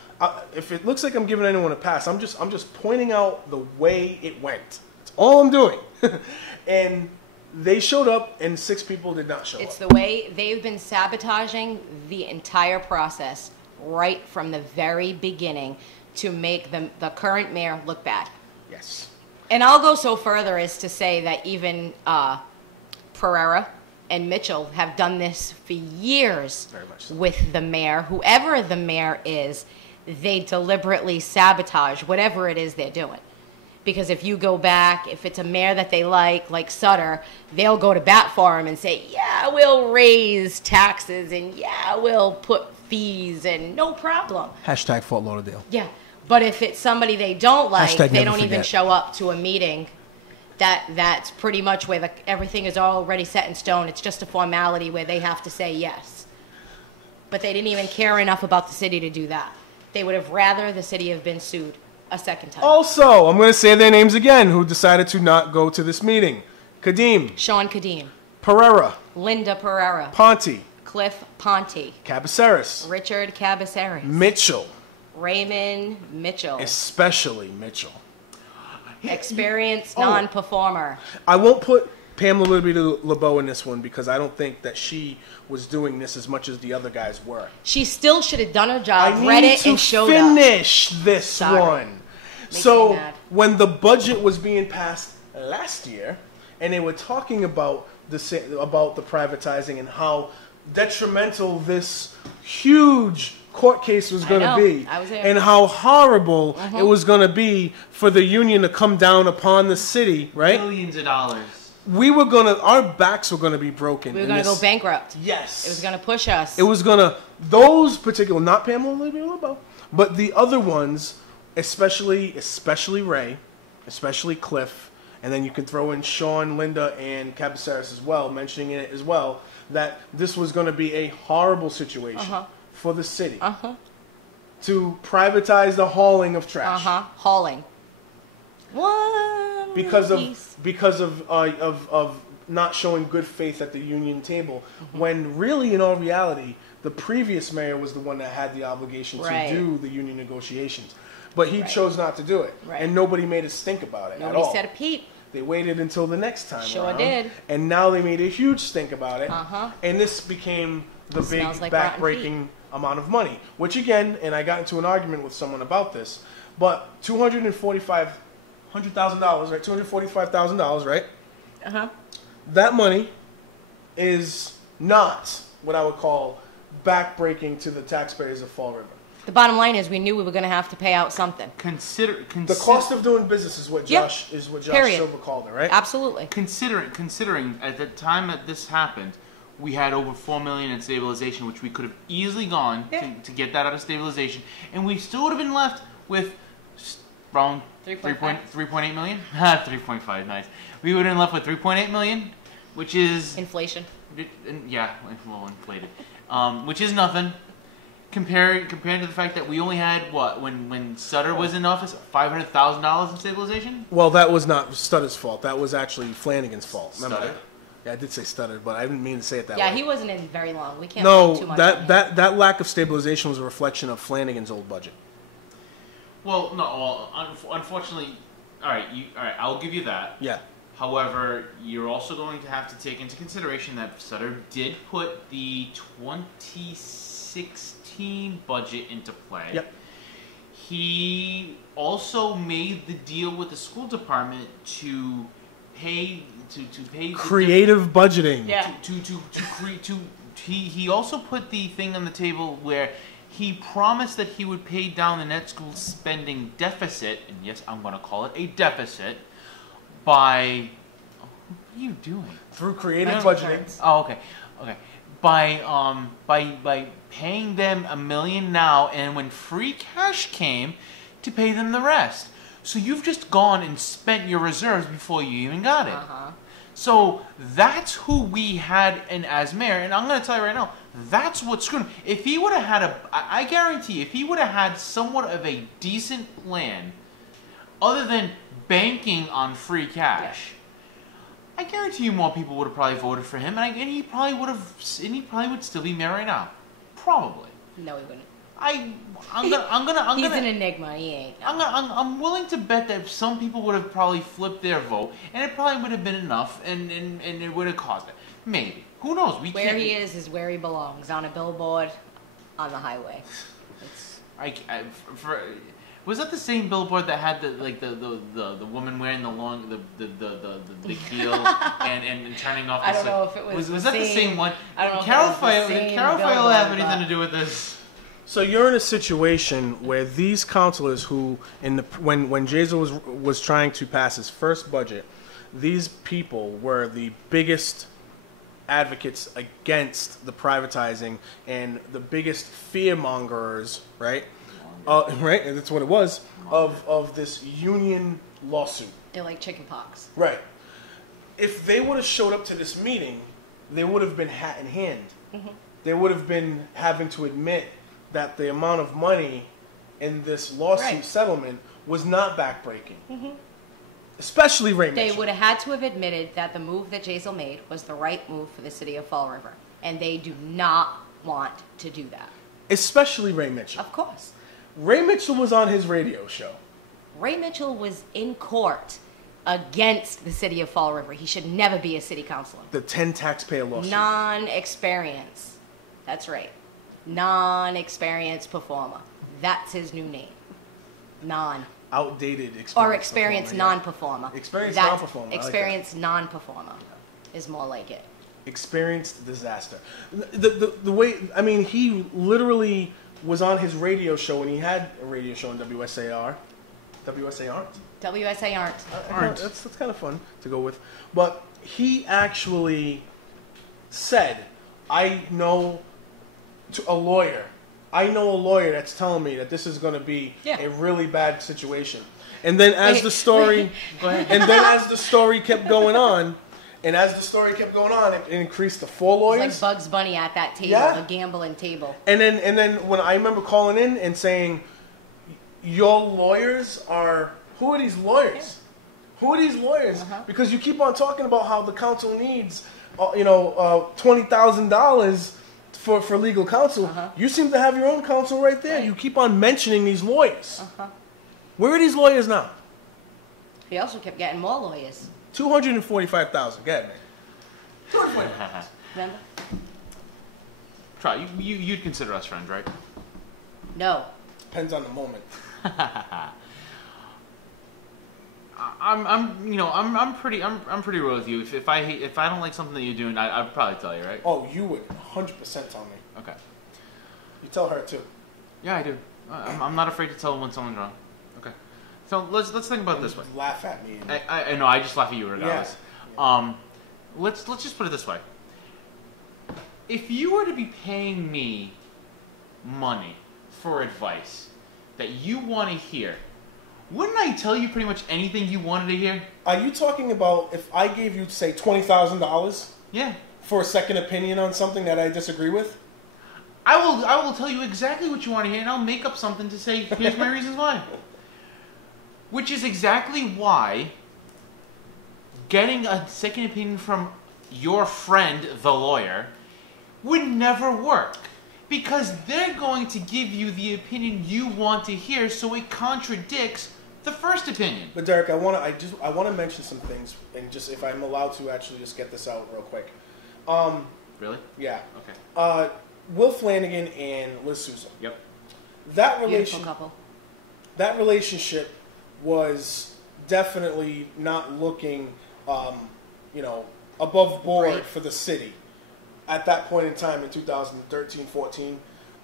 If it looks like I'm giving anyone a pass, I'm just pointing out the way it went. That's all I'm doing. And they showed up, and 6 people did not show It's up. the way they've been sabotaging the entire process right from the very beginning to make the current mayor look bad. Yes. And I'll go so further as to say that even Pereira and Mitchell have done this for years Very much so. with the mayor. Whoever the mayor is, they deliberately sabotage whatever it is they're doing. Because if you go back, if it's a mayor that they like Sutter, they'll go to bat for him and say, yeah, we'll raise taxes and yeah, we'll put fees and no problem. Hashtag Fort Lauderdale. Yeah. But if it's somebody they don't like, Hashtag they never don't even forget. show up to a meeting. That's pretty much where everything is already set in stone. It's just a formality where they have to say yes. But they didn't even care enough about the city to do that. They would have rather the city have been sued a second time. Also, I'm going to say their names again who decided to not go to this meeting. Kadim, Sean Kadim, Pereira, Linda Pereira, Ponte, Cliff Ponte, Cabaceres, Richard Cabaceres, Mitchell, Raymond Mitchell, especially Mitchell. experienced Oh. non-performer. I won't put Pamela Libby LeBeau in this one because I don't think that she was doing this as much as the other guys were. She still should have done her I job, need read it, to and showed up. finish this Sorry. one. Makes me So mad. when the budget was being passed last year, and they were talking about the privatizing and how detrimental this huge court case was going to know. be, I was there. and how horrible it was going to be for the union to come down upon the city, right? Millions of dollars. Our backs were going to be broken. We were in going to this- go bankrupt. Yes. It was going to push us. It was gonna those particular, not Pamela Libby LeBeau, but the other ones, especially Ray, especially Cliff, and then you can throw in Sean, Linda, and Cabaceres as well, mentioning it as well, that this was going to be a horrible situation for the city to privatize the hauling of trash Hauling. One piece. because of not showing good faith at the union table, when really in all reality the previous mayor was the one that had the obligation Right. to do the union negotiations, but he Right. chose not to do it, Right. and nobody made a stink about it Nobody at all. said a peep. They waited until the next time Sure around, did. and now they made a huge stink about it, Uh-huh. and this became the Smells big like rotten back-breaking amount of money, which again, and I got into an argument with someone about this, but $245,000, right? $245,000, right? Uh-huh. That money is not what I would call back-breaking to the taxpayers of Fall River. The bottom line is we knew we were going to have to pay out something. Consider The cost of doing business is what Yep. Josh Period. Silver called it, right? Absolutely. considering at the time that this happened, we had over $4 million in stabilization, which we could have easily gone to get that out of stabilization, and we still would have been left with around 3.8 million. 3.5, nice. We would have been left with 3.8 million, which is Inflation. well, inflated, which is nothing. Compared to the fact that we only had when Sutter was in office, $500,000 in stabilization. Well, that was not Stutter's fault. That was actually Flanagan's fault. Remember Stutter? that? Yeah, I did say stuttered, but I didn't mean to say it that Yeah, way. he wasn't in very long. We can't No, blame too much on him. that lack of stabilization was a reflection of Flanagan's old budget. Well, no. Well, unfortunately, all right. I'll give you that. Yeah. However, you're also going to have to take into consideration that Sutter did put the 2016 budget into play. Yep. He also made the deal with the school department to pay the Creative budgeting. Yeah. he also put the thing on the table where he promised that he would pay down the net school spending deficit, and yes, I'm going to call it a deficit, by what are you doing? Through creative Tax budgeting. returns. Oh, okay. By paying them $1 million now, and when free cash came, to pay them the rest. So you've just gone and spent your reserves before you even got it. So that's who we had in as mayor, and I'm going to tell you right now, that's what screwed him. If he would have had I guarantee, if he would have had somewhat of a decent plan, other than banking on free cash, I guarantee you more people would have probably voted for him, and he probably would still be mayor right now. Probably. No, he wouldn't. I'm He's gonna an enigma. He ain't. I'm willing to bet that some people would have probably flipped their vote, and it probably would have been enough, and it would have caused it. Maybe. Who knows? Where he is where he belongs, on a billboard, on the highway. Was that the same billboard that had the woman wearing the long the heel and turning off? I don't know if it was. Was that the same one? I don't know. Did Carol Fail have anything to do with this? So you're in a situation where these councilors who, when Jazel was trying to pass his first budget, these people were the biggest advocates against the privatizing and the biggest fearmongers, right? Right, and that's what it was, of this union lawsuit. They're like chicken pox. Right. If they would have showed up to this meeting, they would have been hat in hand. Mm-hmm. They would have been having to admit that the amount of money in this lawsuit settlement was not backbreaking. Mm-hmm. Especially Ray Mitchell. They would have had to have admitted that the move that Jazel made was the right move for the city of Fall River. And they do not want to do that. Especially Ray Mitchell. Of course. Ray Mitchell was on his radio show. Ray Mitchell was in court against the city of Fall River. He should never be a city councilor. The 10 taxpayer lawsuit. Non-experience. That's right. Non-experienced performer. That's his new name. Outdated experience. Or experienced non-performer. Experienced non-performer. Experienced non-performer is more like it. Experienced disaster. The way, I mean, he literally was on his radio show, and he had a radio show on WSAR. WSA aren't. That's kind of fun to go with. But he actually said, I know a lawyer that's telling me that this is going to be a really bad situation. And then as the story kept going on, it increased to 4 lawyers. It's like Bugs Bunny at that table, the gambling table. And then when I remember calling in and saying, your lawyers are, who are these lawyers? Yeah. Who are these lawyers? Uh-huh. Because you keep on talking about how the council needs, $20,000 for legal counsel. Uh-huh. You seem to have your own counsel right there. Right. You keep on mentioning these lawyers. Uh-huh. Where are these lawyers now? He also kept getting more lawyers. $245,000. Go ahead, man. $245,000. Remember? Try. You'd consider us friends, right? No. Depends on the moment. I'm pretty real with you. If I don't like something that you're doing, I'd probably tell you, right? Oh, you would 100% tell me. Okay. You tell her too. Yeah, I do. I'm not afraid to tell when someone's wrong. Okay. So let's think about it this way. Laugh at me. I know. I just laugh at you regardless. Yeah. Let's just put it this way. If you were to be paying me money for advice that you want to hear, wouldn't I tell you pretty much anything you wanted to hear? Are you talking about if I gave you, say, $20,000? Yeah. For a second opinion on something that I disagree with? I will tell you exactly what you want to hear, and I'll make up something to say, here's my reasons why. Which is exactly why getting a second opinion from your friend, the lawyer, would never work. Because they're going to give you the opinion you want to hear, so it contradicts the first opinion. But Derek, I want to mention some things, and just if I'm allowed to actually just get this out real quick. Really? Yeah. Okay. Will Flanagan and Liz Souza. Yep. Beautiful couple. That relationship was definitely not looking, above board for the city at that point in time in 2013-14,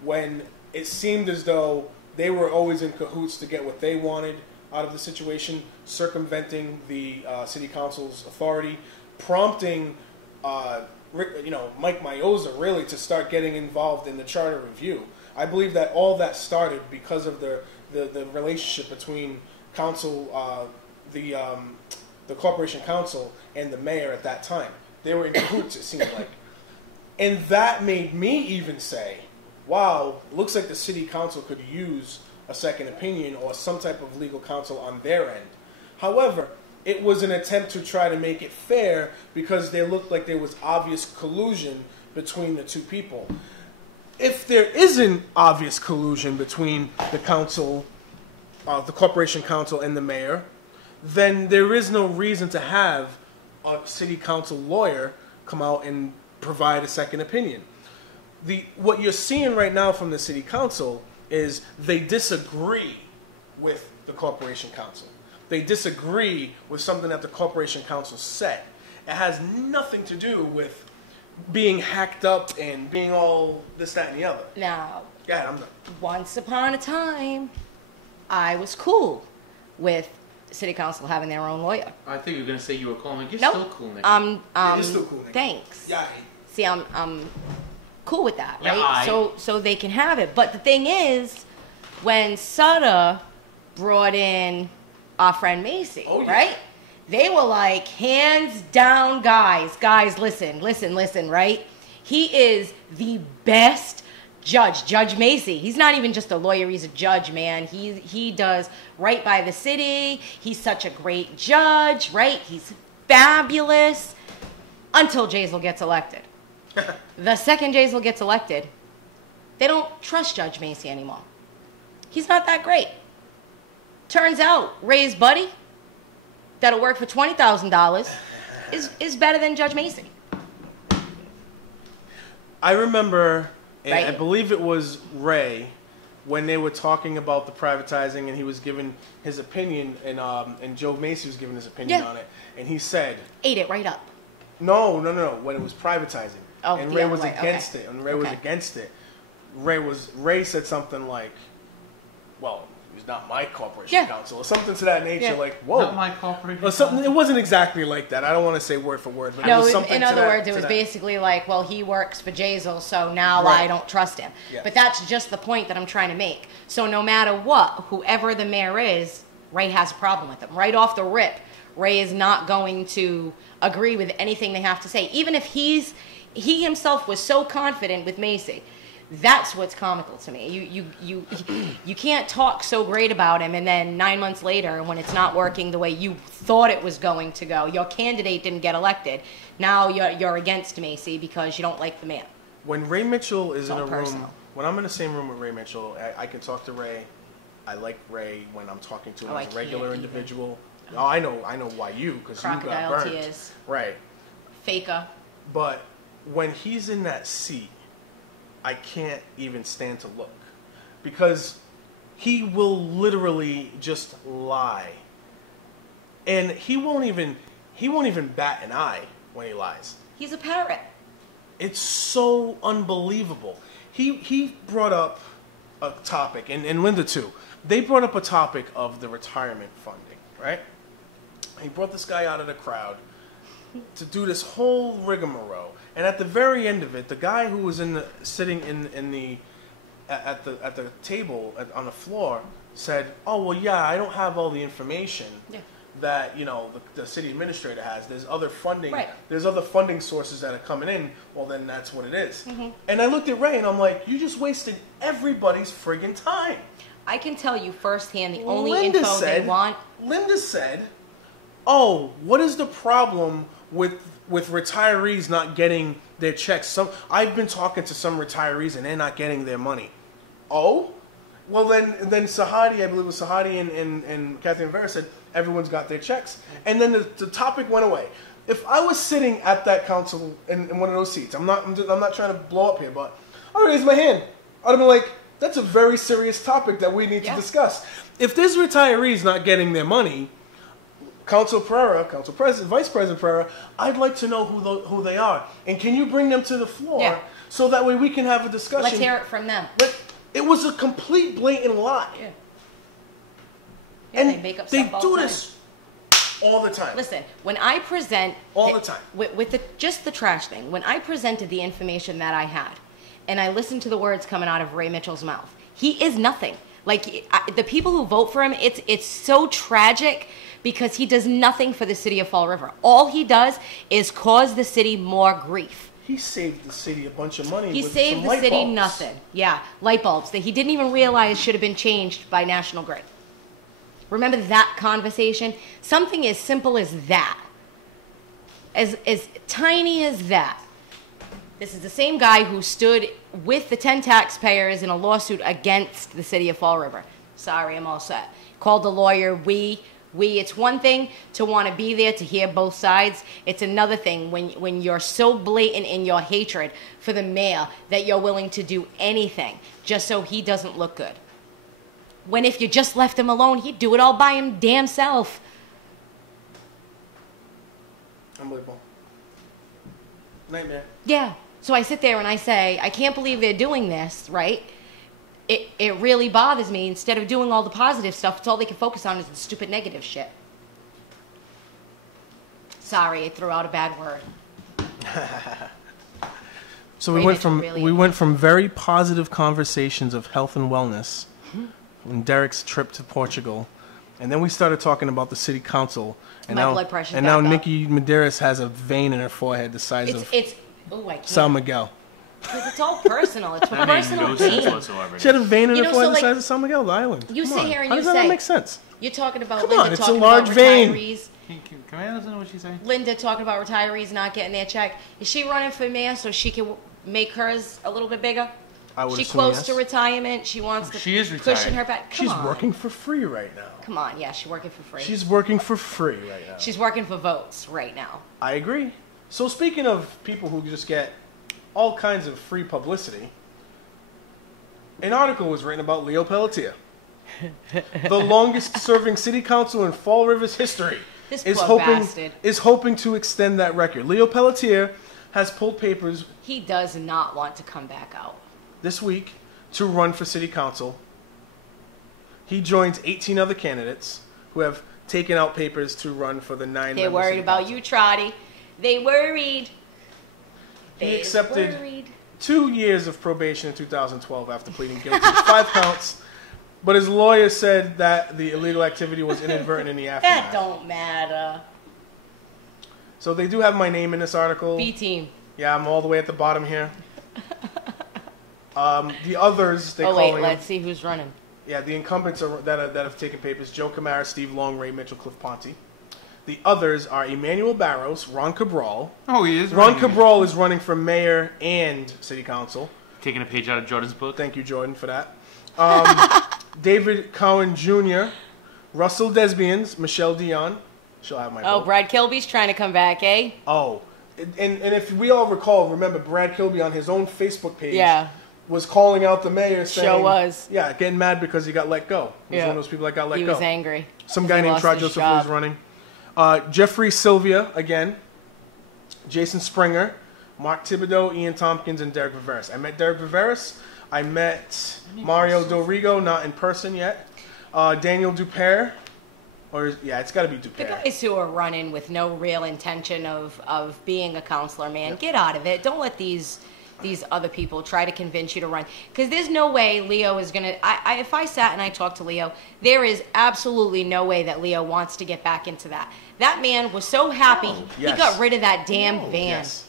when it seemed as though they were always in cahoots to get what they wanted out of the situation, circumventing the city council's authority, prompting Mike Mioza really to start getting involved in the charter review. I believe that all that started because of the relationship between council, the corporation council, and the mayor at that time. They were in cahoots, it seemed like. And that made me even say, wow, looks like the city council could use a second opinion or some type of legal counsel on their end. However, it was an attempt to try to make it fair because there looked like there was obvious collusion between the two people. If there isn't obvious collusion between the council, the corporation council, and the mayor, then there is no reason to have a city council lawyer come out and provide a second opinion. What you're seeing right now from the city council is they disagree with the corporation council. They disagree with something that the corporation council said. It has nothing to do with being hacked up and being all this, that, and the other. Now, Yeah, I'm done. once upon a time, I was cool with city council having their own lawyer. I think you were gonna say you were cool. Like, you're Nope. still cool, Nick. You're still cool, Nick. Thanks. Yeah. See, I'm cool with that, Yeah, right? So they can have it. But the thing is, when Sutter brought in our friend Macy, Oh, yeah. right? They were like, hands down, guys, listen, right? He is the best judge, Judge Macy. He's not even just a lawyer, he's a judge, man. He does right by the city. He's such a great judge, right? He's fabulous until Jaisel gets elected. The second Jaisel gets elected, they don't trust Judge Macy anymore. He's not that great. Turns out Ray's buddy that'll work for $20,000 is better than Judge Macy. I remember, and Right. I believe it was Ray, when they were talking about the privatizing, and he was giving his opinion, and Joe Macy was giving his opinion Yeah. on it, and he said, Ate it right up. no, when it was privatizing, Oh, and the Ray other was way, against okay. it, and Ray was Okay. against it. Ray said something like, well, it was not my corporation Yeah. council, or something to that nature, Yeah. like, whoa. Not my corporation. Or something. It wasn't exactly like that. I don't want to say word for word, but it No, was something in to other that- words, it to was that. basically like, well, he works for Jaisel, so now Right. I don't trust him. Yes. But that's just the point that I'm trying to make. So no matter what, whoever the mayor is, Ray has a problem with him. Right off the rip, Ray is not going to agree with anything they have to say. Even if he himself was so confident with Macy. That's what's comical to me. You can't talk so great about him, and then 9 months later, when it's not working the way you thought it was going to go, your candidate didn't get elected. Now you're against Macy because you don't like the man. When Ray Mitchell is in all a room, personal. when I'm in the same room with Ray Mitchell, I can talk to Ray. I like Ray when I'm talking to him Oh, I as a regular can't even. individual. Oh, I know why because you got Crocodile burnt. tears. Right. Faker. But when he's in that seat, I can't even stand to look because he will literally just lie, and he won't even bat an eye when he lies. He's a parrot. It's so unbelievable. He brought up a topic, and Linda too. They brought up a topic of the retirement funding, right? He brought this guy out of the crowd to do this whole rigmarole, and at the very end of it, the guy who was sitting at the table on the floor said, "Oh well, yeah, I don't have all the information Yeah. that the city administrator has. There's other funding. Right. There's other funding sources that are coming in. Well, then that's what it is." And I looked at Ray and I'm like, "You just wasted everybody's friggin' time." I can tell you firsthand the only Linda info they want. Linda said, "Oh, what is the problem with retirees not getting their checks? I've been talking to some retirees and they're not getting their money." Oh, well then Sahadi, I believe it was Sahadi and Catherine Vera said everyone's got their checks, and then the topic went away. If I was sitting at that council in one of those seats, I'm not trying to blow up here, but I raised my hand. I'd have been like, that's a very serious topic that we need to discuss. If there's retirees not getting their money, Council President, Vice President Pereira, I'd like to know who they are, and can you bring them to the floor so that way we can have a discussion. Let's hear it from them. But it was a complete blatant lie. Yeah. And they make up they stuff all do the time. this all the time. Listen, when I present All the time. with just the trash thing, when I presented the information that I had, and I listened to the words coming out of Ray Mitchell's mouth, he is nothing. Like the people who vote for him, it's so tragic because he does nothing for the city of Fall River. All he does is cause the city more grief. He saved the city a bunch of money. He with saved some the light city bulbs. nothing. Yeah, light bulbs that he didn't even realize should have been changed by National Grid. Remember that conversation? Something as simple as that. As tiny as that. This is the same guy who stood with the 10 taxpayers in a lawsuit against the city of Fall River. Sorry, I'm all set. Called the lawyer. We. It's one thing to want to be there to hear both sides. It's another thing when you're so blatant in your hatred for the mayor that you're willing to do anything just so he doesn't look good. When if you just left him alone, he'd do it all by him damn self. Unbelievable. Nightmare. Yeah. So I sit there and I say, I can't believe they're doing this, right? It really bothers me. Instead of doing all the positive stuff, it's all they can focus on is the stupid negative shit. Sorry, I threw out a bad word. So we went from very positive conversations of health and wellness in Derek's trip to Portugal, and then we started talking about the city council. And My now, blood pressure's and now back up. Nikki Medeiros has a vein in her forehead the size of Oh, I can't. San Miguel. Because it's all personal. It's That made personal no sense gain. whatsoever. She had a vein in You her know, forehead so, the like, size of San Miguel, the island. You Come sit on. here and How you does that say- not make sense? You're talking about Come Linda on, it's a talking large about vein. retirees. Can I listen to what she's saying? Linda talking about retirees not getting their check. Is she running for mayor so she can make hers a little bit bigger? I would She's assume close yes. to retirement. She wants to She is cushion retired. her back. Come She's on. working for free right now. Come on, yeah, she's working for free. She's working for free right now. She's working for votes right now. I agree. So speaking of people who just get all kinds of free publicity, an article was written about Leo Pelletier, the longest-serving city council in Fall River's history, This is poor hoping bastard. to extend that record. Leo Pelletier has pulled papers He does not want to come back out. this week to run for city council. He joins 18 other candidates who have taken out papers to run for the 9 They're worried about you, Trotty. They worried. He They accepted worried. 2 years of probation in 2012 after pleading guilty to 5 counts, but his lawyer said that the illegal activity was inadvertent in the That aftermath. don't matter. So they do have my name in this article. B team. Yeah, I'm all the way at the bottom here. The others, they Oh call wait, him. let's see who's running. Yeah, the incumbents that have taken papers: Joe Camara, Steve Long, Ray Mitchell, Cliff Ponte. The others are Emmanuel Barros, Ron Cabral. Oh, he is. Ron running. Cabral is running for mayor and city council. Taking a page out of Jordan's book. Thank you, Jordan, for that. David Cowan Jr., Russell Desbians, Michelle Dion. She'll have my Oh, vote. Brad Kilby's trying to come back, eh? Oh, and if we all recall, remember Brad Kilby on his own Facebook page Yeah. was calling out the mayor saying... Sure was. Yeah, getting mad because he got let go. He was Yeah. one of those people that got let He go. was angry. Some 'cause guy he named lost Trot his Joseph job. was running. Jeffrey Sylvia, again. Jason Springer. Mark Thibodeau, Ian Tompkins, and Derek Viveris. I met Derek Viveris. I met Mario Dorigo, not in person yet. Daniel Dupere. It's got to be The Dupere. guys who are running with no real intention of being a counselor, man, get out of it. Don't let these other people try to convince you to run. Because there's no way Leo is going to... if I sat and I talked to Leo, there is absolutely no way that Leo wants to get back into that. That man was so happy, yes. he got rid of that damn van. Yes.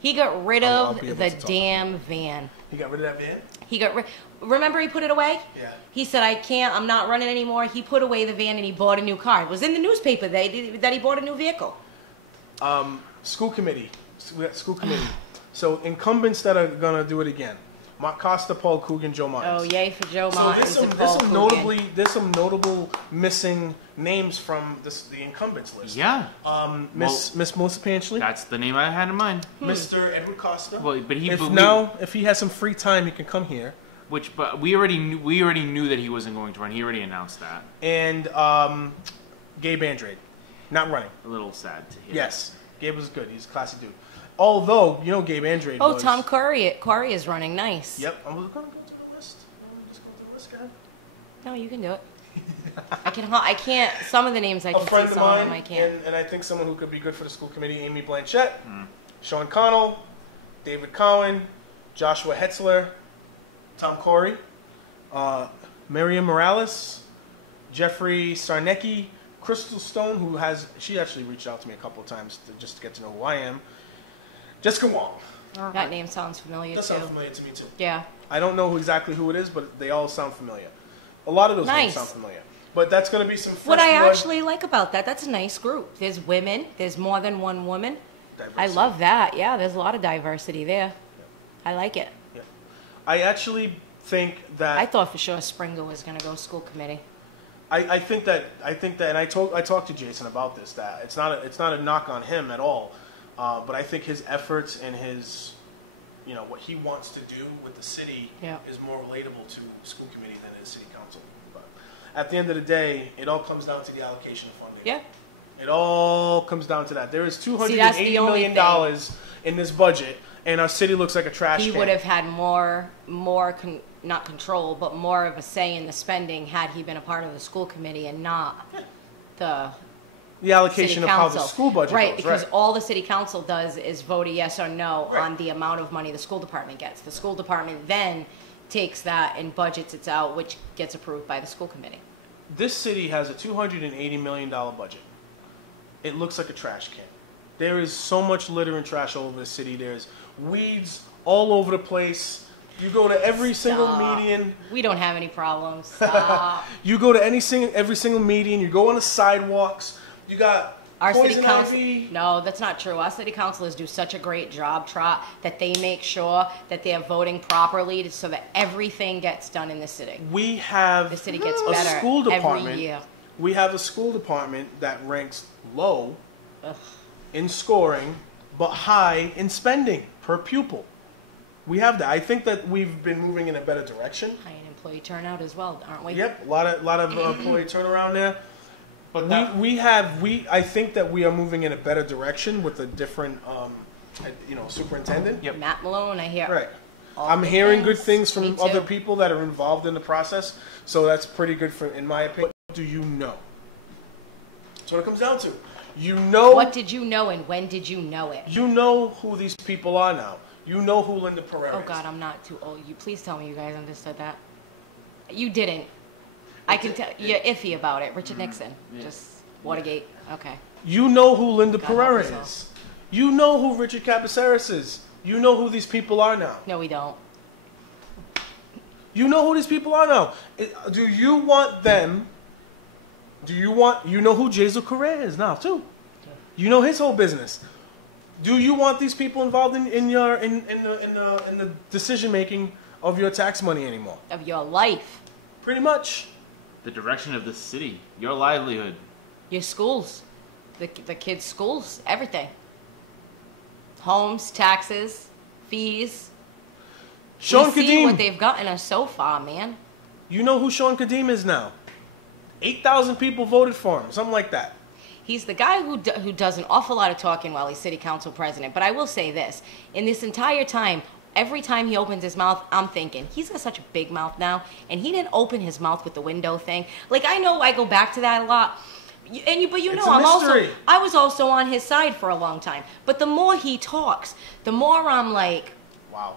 He got rid I'll of be able the to talk. damn van. He got rid of that van? He got remember he put it away? Yeah. He said, I'm not running anymore. He put away the van and he bought a new car. It was in the newspaper that he bought a new vehicle. School committee. We got school committee. So incumbents that are going to do it again. Mark Costa, Paul Coogan, Joe Myers. Oh, yay for Joe So Martins and Paul Coogan. there's some notable missing names from the incumbents list. Yeah. Miss Melissa Panchley, That's the name I had in mind. Mr. Edward Costa. Well, but he If he has some free time, he can come here. but we already knew that he wasn't going to run. He already announced that. And Gabe Andrade, not running. A little sad to hear. Yes, Gabe was good. He's a classy dude. Although Gabe Andrade. Oh, was, Tom Corey is running. Nice. Yep, I was going to go to the list. Just go to the list, guy. No, you can do it. I can't. Some of the names I A can friend see. of Some of mine, them I can't. and I think someone who could be good for the school committee: Amy Blanchett, Sean Connell, David Cowan, Joshua Hetzler, Tom Corey, Miriam Morales, Jeffrey Sarnecki, Crystal Stone, she actually reached out to me a couple of times just to get to know who I am. Jessica Wong. That name sounds familiar That too. sounds familiar to me too. Yeah. I don't know exactly who it is, but they all sound familiar. A lot of those names Nice. sound familiar. But that's going to be some fresh What I blood. actually like about that's a nice group. There's women. There's more than one woman. I Diversity. love that. Yeah, there's a lot of diversity there. I like it. Yeah. I actually think that I thought for sure Springer was going to go school committee. I think that, and I talked to Jason about this, that it's not a knock on him at all, but I think his efforts and his, what he wants to do with the city Yeah. is more relatable to school committee than it is city council. But at the end of the day, it all comes down to the allocation of funding. Yeah. It all comes down to that. There is that's the $280 only million dollars in this budget, and our city looks like a trash He can. would have had not control, but more of a say in the spending had he been a part of the school committee and not the the allocation city of how council. the school budget right, goes. because Right. all the city council does is vote a yes or no Right. on the amount of money the school department gets. The school department then takes that and budgets it out, which gets approved by the school committee. This city has a $280 million budget. It looks like a trash can. There is so much litter and trash all over the city. There's weeds all over the place. You go to every single Stop. median. We don't have any problems. Stop. You go to every single median. You go on the sidewalks. You got Our city poison council. ivy. No, that's not true. Our city councilors do such a great job, Trot, that they make sure that they're voting properly so that everything gets done in the city. We have The city gets a better school every department. year. We have a school department that ranks low Ugh. in scoring, but high in spending per pupil. We have that. I think that we've been moving in a better direction. High in employee turnout as well, aren't we? Yep, a lot of employee turnaround there. But I think that we are moving in a better direction with a different, superintendent. Yep. Matt Malone, I hear. Right. all I'm good hearing good things Me from too. other people that are involved in the process, so that's pretty good in my opinion. What do you know? That's what it comes down to. You know. What did you know and when did you know it? You know who these people are now. You know who Linda Pereira Oh is. God, I'm not too old. You please tell me you guys understood that. You didn't. I can tell you're iffy about it. Richard Nixon, Yeah. just Watergate. Okay. You know who Linda God help Pereira us all. is. You know who Richard Capaceres is. You know who these people are now. No, we don't. You know who these people are now. Do you want them? You know who Jesus Correa is now too. You know his whole business. Do you want these people involved in the decision making of your tax money anymore? Of your life, Pretty much. the direction of the city, your livelihood. your schools, the kids' schools, everything. Homes, taxes, fees. Sean we see what Kadim. they've gotten us so far, man. You know who Sean Kadim is now. 8,000 people voted for him, something like that. He's the guy who does an awful lot of talking while he's city council president. But I will say this. In this entire time, every time he opens his mouth, I'm thinking, he's got such a big mouth now. And he didn't open his mouth with the window thing. Like, I know I go back to that a lot. But you It's know, a mystery. I was also on his side for a long time. But the more he talks, the more I'm like, Wow.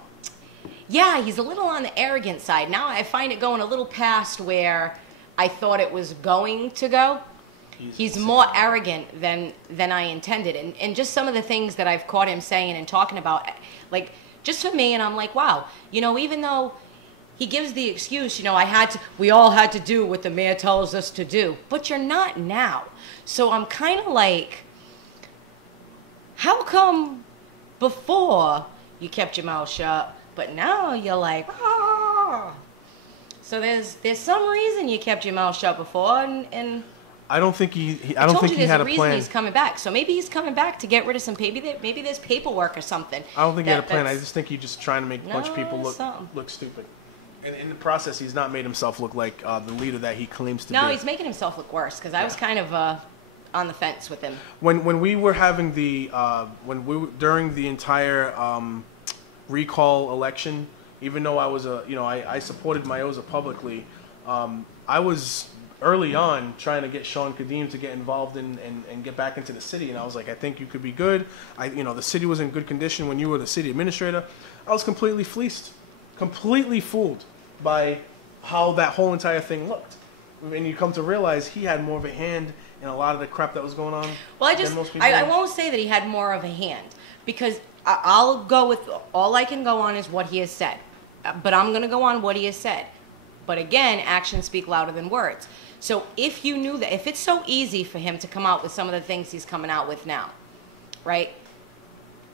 yeah, he's a little on the arrogant side. Now I find it going a little past where I thought it was going to go. He's more arrogant than I intended. And just some of the things that I've caught him saying and talking about, like, just for me, and I'm like, wow, even though he gives the excuse, we all had to do what the mayor tells us to do. But you're not now. So I'm kind of like, how come before you kept your mouth shut, but now you're like, ah. So there's some reason you kept your mouth shut before, and I don't think I I don't told think you he there's had a a reason plan. he's coming back. So maybe he's coming back to get rid of some maybe there's paperwork or something. I don't think he had a plan. I that's- just think he's just trying to make a bunch of people No, something. look stupid. And in the process, he's not made himself look like the leader that he claims to No, be. he's making himself look worse because I was kind of on the fence with him. When we were having during the entire recall election, even though I was I supported Mayoza publicly, I was early on trying to get Sean Kadim to get involved and get back into the city, and I was like, I think you could be good. The city was in good condition when you were the city administrator. I was completely fleeced, completely fooled by how that whole entire thing looked. And you come to realize he had more of a hand in a lot of the crap that was going on. Well, than most people I did. won't say that he had more of a hand because I'll go with all I can go on is what he has said. But I'm going to go on what he has said. But again, actions speak louder than words. So if you knew that, if it's so easy for him to come out with some of the things he's coming out with now, right?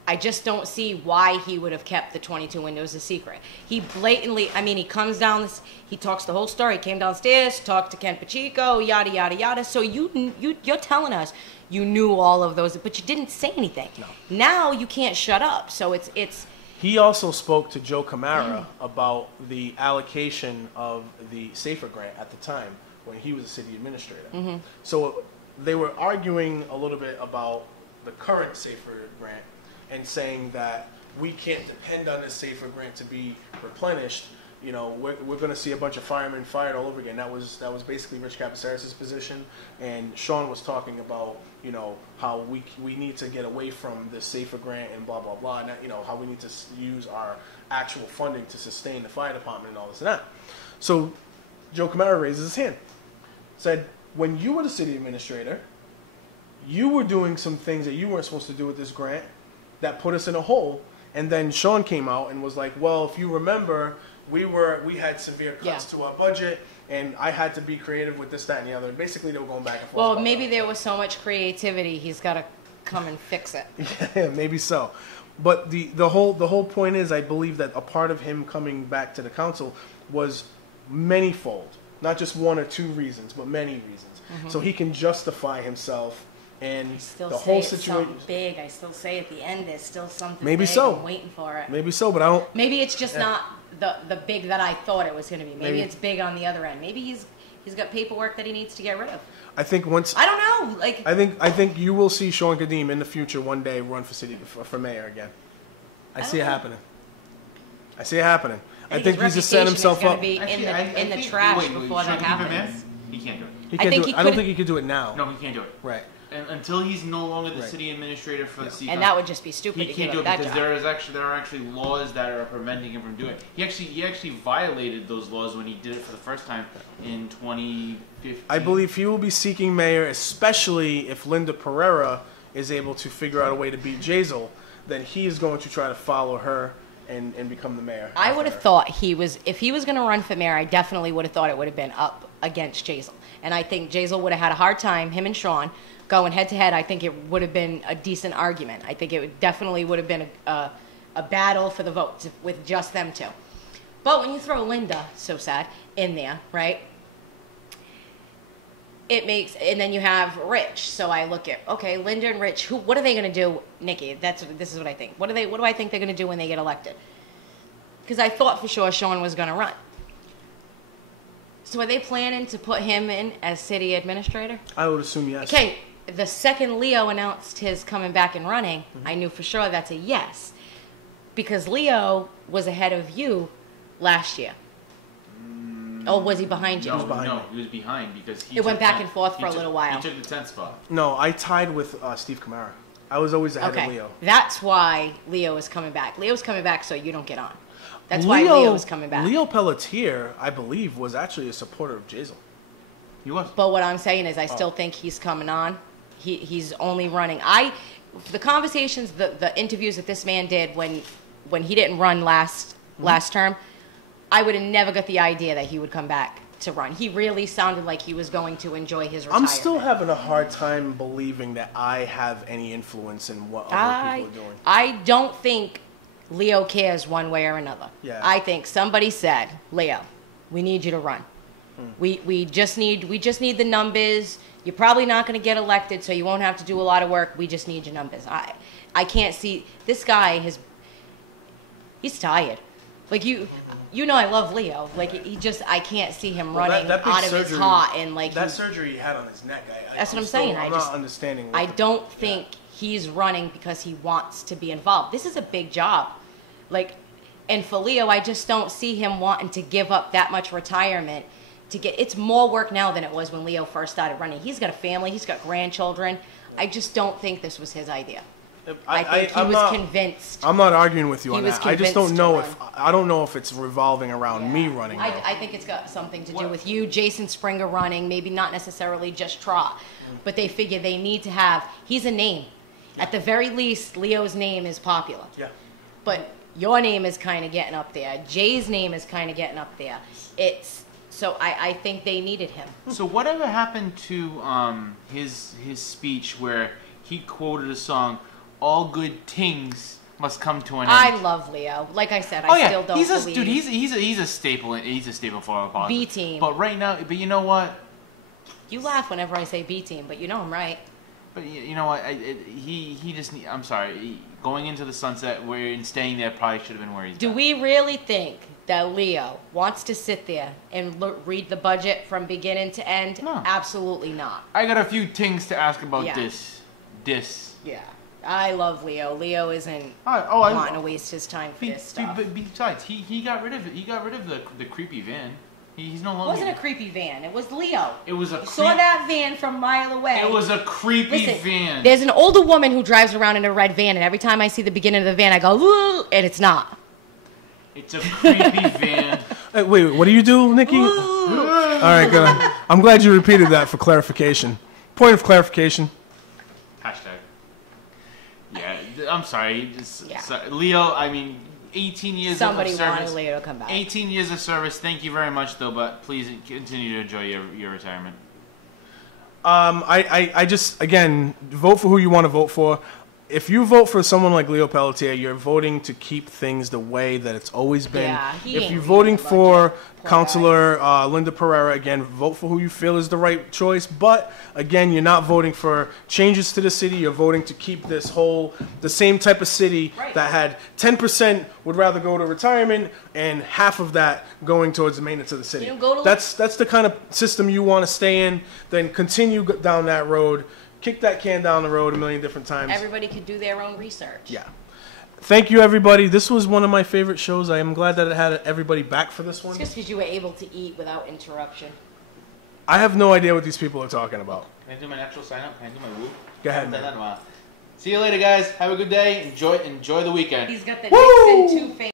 I just don't see why he would have kept the 22 windows a secret. He blatantly, I mean, he comes down, he talks the whole story. He came downstairs, talked to Ken Pacheco, yada, yada, yada. So you're telling us you knew all of those, but you didn't say anything. No. Now you can't shut up. So it's. He also spoke to Joe Camara about the allocation of the SAFER grant at the time when he was a city administrator. So they were arguing a little bit about the current SAFER grant and saying that we can't depend on this SAFER grant to be replenished. You know, we're going to see a bunch of firemen fired all over again. That was basically Rich Capaceris' position, and Sean was talking about, you know, how we need to get away from the SAFER grant and blah blah blah, and that, you know, how we need to use our actual funding to sustain the fire department and all this and that. So Joe Camara raises his hand, said, when you were the city administrator, you were doing some things that you weren't supposed to do with this grant that put us in a hole. And then Sean came out and was like, well, if you remember, we had severe cuts to our budget, and I had to be creative with this, that, and the other. Basically, they were going back and forth. Well, maybe there was so much creativity, he's got to come and fix it. Yeah, maybe so. But the whole point is, I believe that a part of him coming back to the council was manyfold, not just one or two reasons, but many reasons. So he can justify himself. And Still the say whole it's situation, something big. I still say at the end there's still something maybe big. so. I'm waiting for it. Maybe so, but I don't. Maybe it's just not the big that I thought it was going to be. Maybe Maybe. it's big on the other end. Maybe he's got paperwork that he needs to get rid of. I think once. I don't know. Like I think you will see Sean Kadim in the future one day run for mayor again. I see it happening. I see it happening. I think he's just setting himself up. Be in the trash before that happens. He can't do it. He can't do it. I don't think he could do it now. No, he can't do it. Right. And until he's no longer the city administrator for the CCOM, And that would just be stupid he to can't give do up it that because job. there are actually laws that are preventing him from doing it. He actually violated those laws when he did it for the first time in 2015. I believe he will be seeking mayor, especially if Linda Pereira is able to figure out a way to beat Jazel. Then he is going to try to follow her and become the mayor. I would have thought if he was going to run for mayor, I definitely would have thought it would have been up against Jazel. And I think Jazel would have had a hard time, him and Sean, going head to head. I think it would have been a decent argument. I think it definitely would have been a battle for the votes with just them two. But when you throw Linda, so sad, in there, right? It makes, and then you have Rich. So I look at, okay, Linda and Rich, what are they going to do, Nikki? This is what I think. What do I think they're going to do when they get elected? Because I thought for sure Sean was going to run. So are they planning to put him in as city administrator? I would assume yes. Okay, the second Leo announced his coming back and running, I knew for sure that's a yes. Because Leo was ahead of you last year. Or was he behind you? No, behind me. he was behind because he It went took back the- and forth for a he little took- while. He took the 10th spot. No, I tied with Steve Camara. I was always ahead Okay, of Leo. that's why Leo is coming back. Leo's coming back so you don't get on. That's why Leo is coming back. Leo Pelletier, I believe, was actually a supporter of Jazel. He was. But what I'm saying is I still think he's coming on. He's only running. The conversations, the interviews that this man did when he didn't run last term, I would have never got the idea that he would come back to run. He really sounded like he was going to enjoy his retirement. I'm still having a hard time believing that I have any influence in what other people are doing. I don't think Leo cares one way or another. Yeah. I think somebody said, Leo, we need you to run. We just need the numbers. You're probably not going to get elected, so you won't have to do a lot of work. We just need your numbers. I can't see this guy. He's tired. Like you know, I love Leo. Like I can't see him running that big out of his surgery- heart and like that surgery he had on his neck. That's what I'm saying. I'm not understanding. I don't think he's running because he wants to be involved. This is a big job. And for Leo, I just don't see him wanting to give up that much retirement to get. It's more work now than it was when Leo first started running. He's got a family. He's got grandchildren. I just don't think this was his idea. I think he was convinced. I'm not arguing with you He on was that. I just don't convinced know to if I don't know if it's revolving around me running. though. I think it's got something to do with you, Jason Springer running, maybe not necessarily just Trot, but they figure they need to have, he's a name. At the very least, Leo's name is popular. Yeah. But your name is kind of getting up there. Jay's name is kind of getting up there. So I think they needed him. So whatever happened to his speech where he quoted a song, "All good things must come to an end." I love Leo. Like I said, I still don't believe. Dude, he's a staple. He's a staple for our podcast. B team. But right now, but you know what? You laugh whenever I say B team, but you know I'm right. But you know what? He just. I'm sorry. Going into the sunset and staying there probably should have been where he's. Do we really think that Leo wants to sit there and read the budget from beginning to end? No. Absolutely not. I got a few things to ask about Yeah. this. Yeah. I love Leo. Leo isn't I wanting to waste his time for this stuff. But besides, he got rid of it. He got rid of the creepy van. He's no It longer. wasn't a creepy van. It was Leo. It was a. You saw that van from a mile away. It was a creepy Listen, van. There's an older woman who drives around in a red van, and every time I see the beginning of the van, I go, "Ooh," and it's not. It's a creepy van. Hey, wait, what do you do, Nikki? All right, good. I'm glad you repeated that for clarification. Point of clarification. Hashtag. Yeah, I'm sorry. Yeah. Leo, I mean, 18 years Somebody of service. wanted Leo to come back. 18 years of service. Thank you very much, though. But please continue to enjoy your retirement. I just, again, vote for who you want to vote for. If you vote for someone like Leo Pelletier, you're voting to keep things the way that it's always been. Yeah, he if ain't you're reading voting the for budget. Poor Counselor Linda Pereira, again, vote for who you feel is the right choice. But again, you're not voting for changes to the city. You're voting to keep the same type of city Right. that had 10% would rather go to retirement and half of that going towards the maintenance of the city. You go to- That's the kind of system you want to stay in. Then continue down that road. Kick that can down the road a million different times. Everybody could do their own research. Yeah. Thank you, everybody. This was one of my favorite shows. I am glad that it had everybody back for this one. It's just because you were able to eat without interruption. I have no idea what these people are talking about. Can I do my natural sign up? Can I do my woo? Go ahead, I haven't done man. that in a while. See you later, guys. Have a good day. Enjoy the weekend. He's got the Woo! Nixon two-face.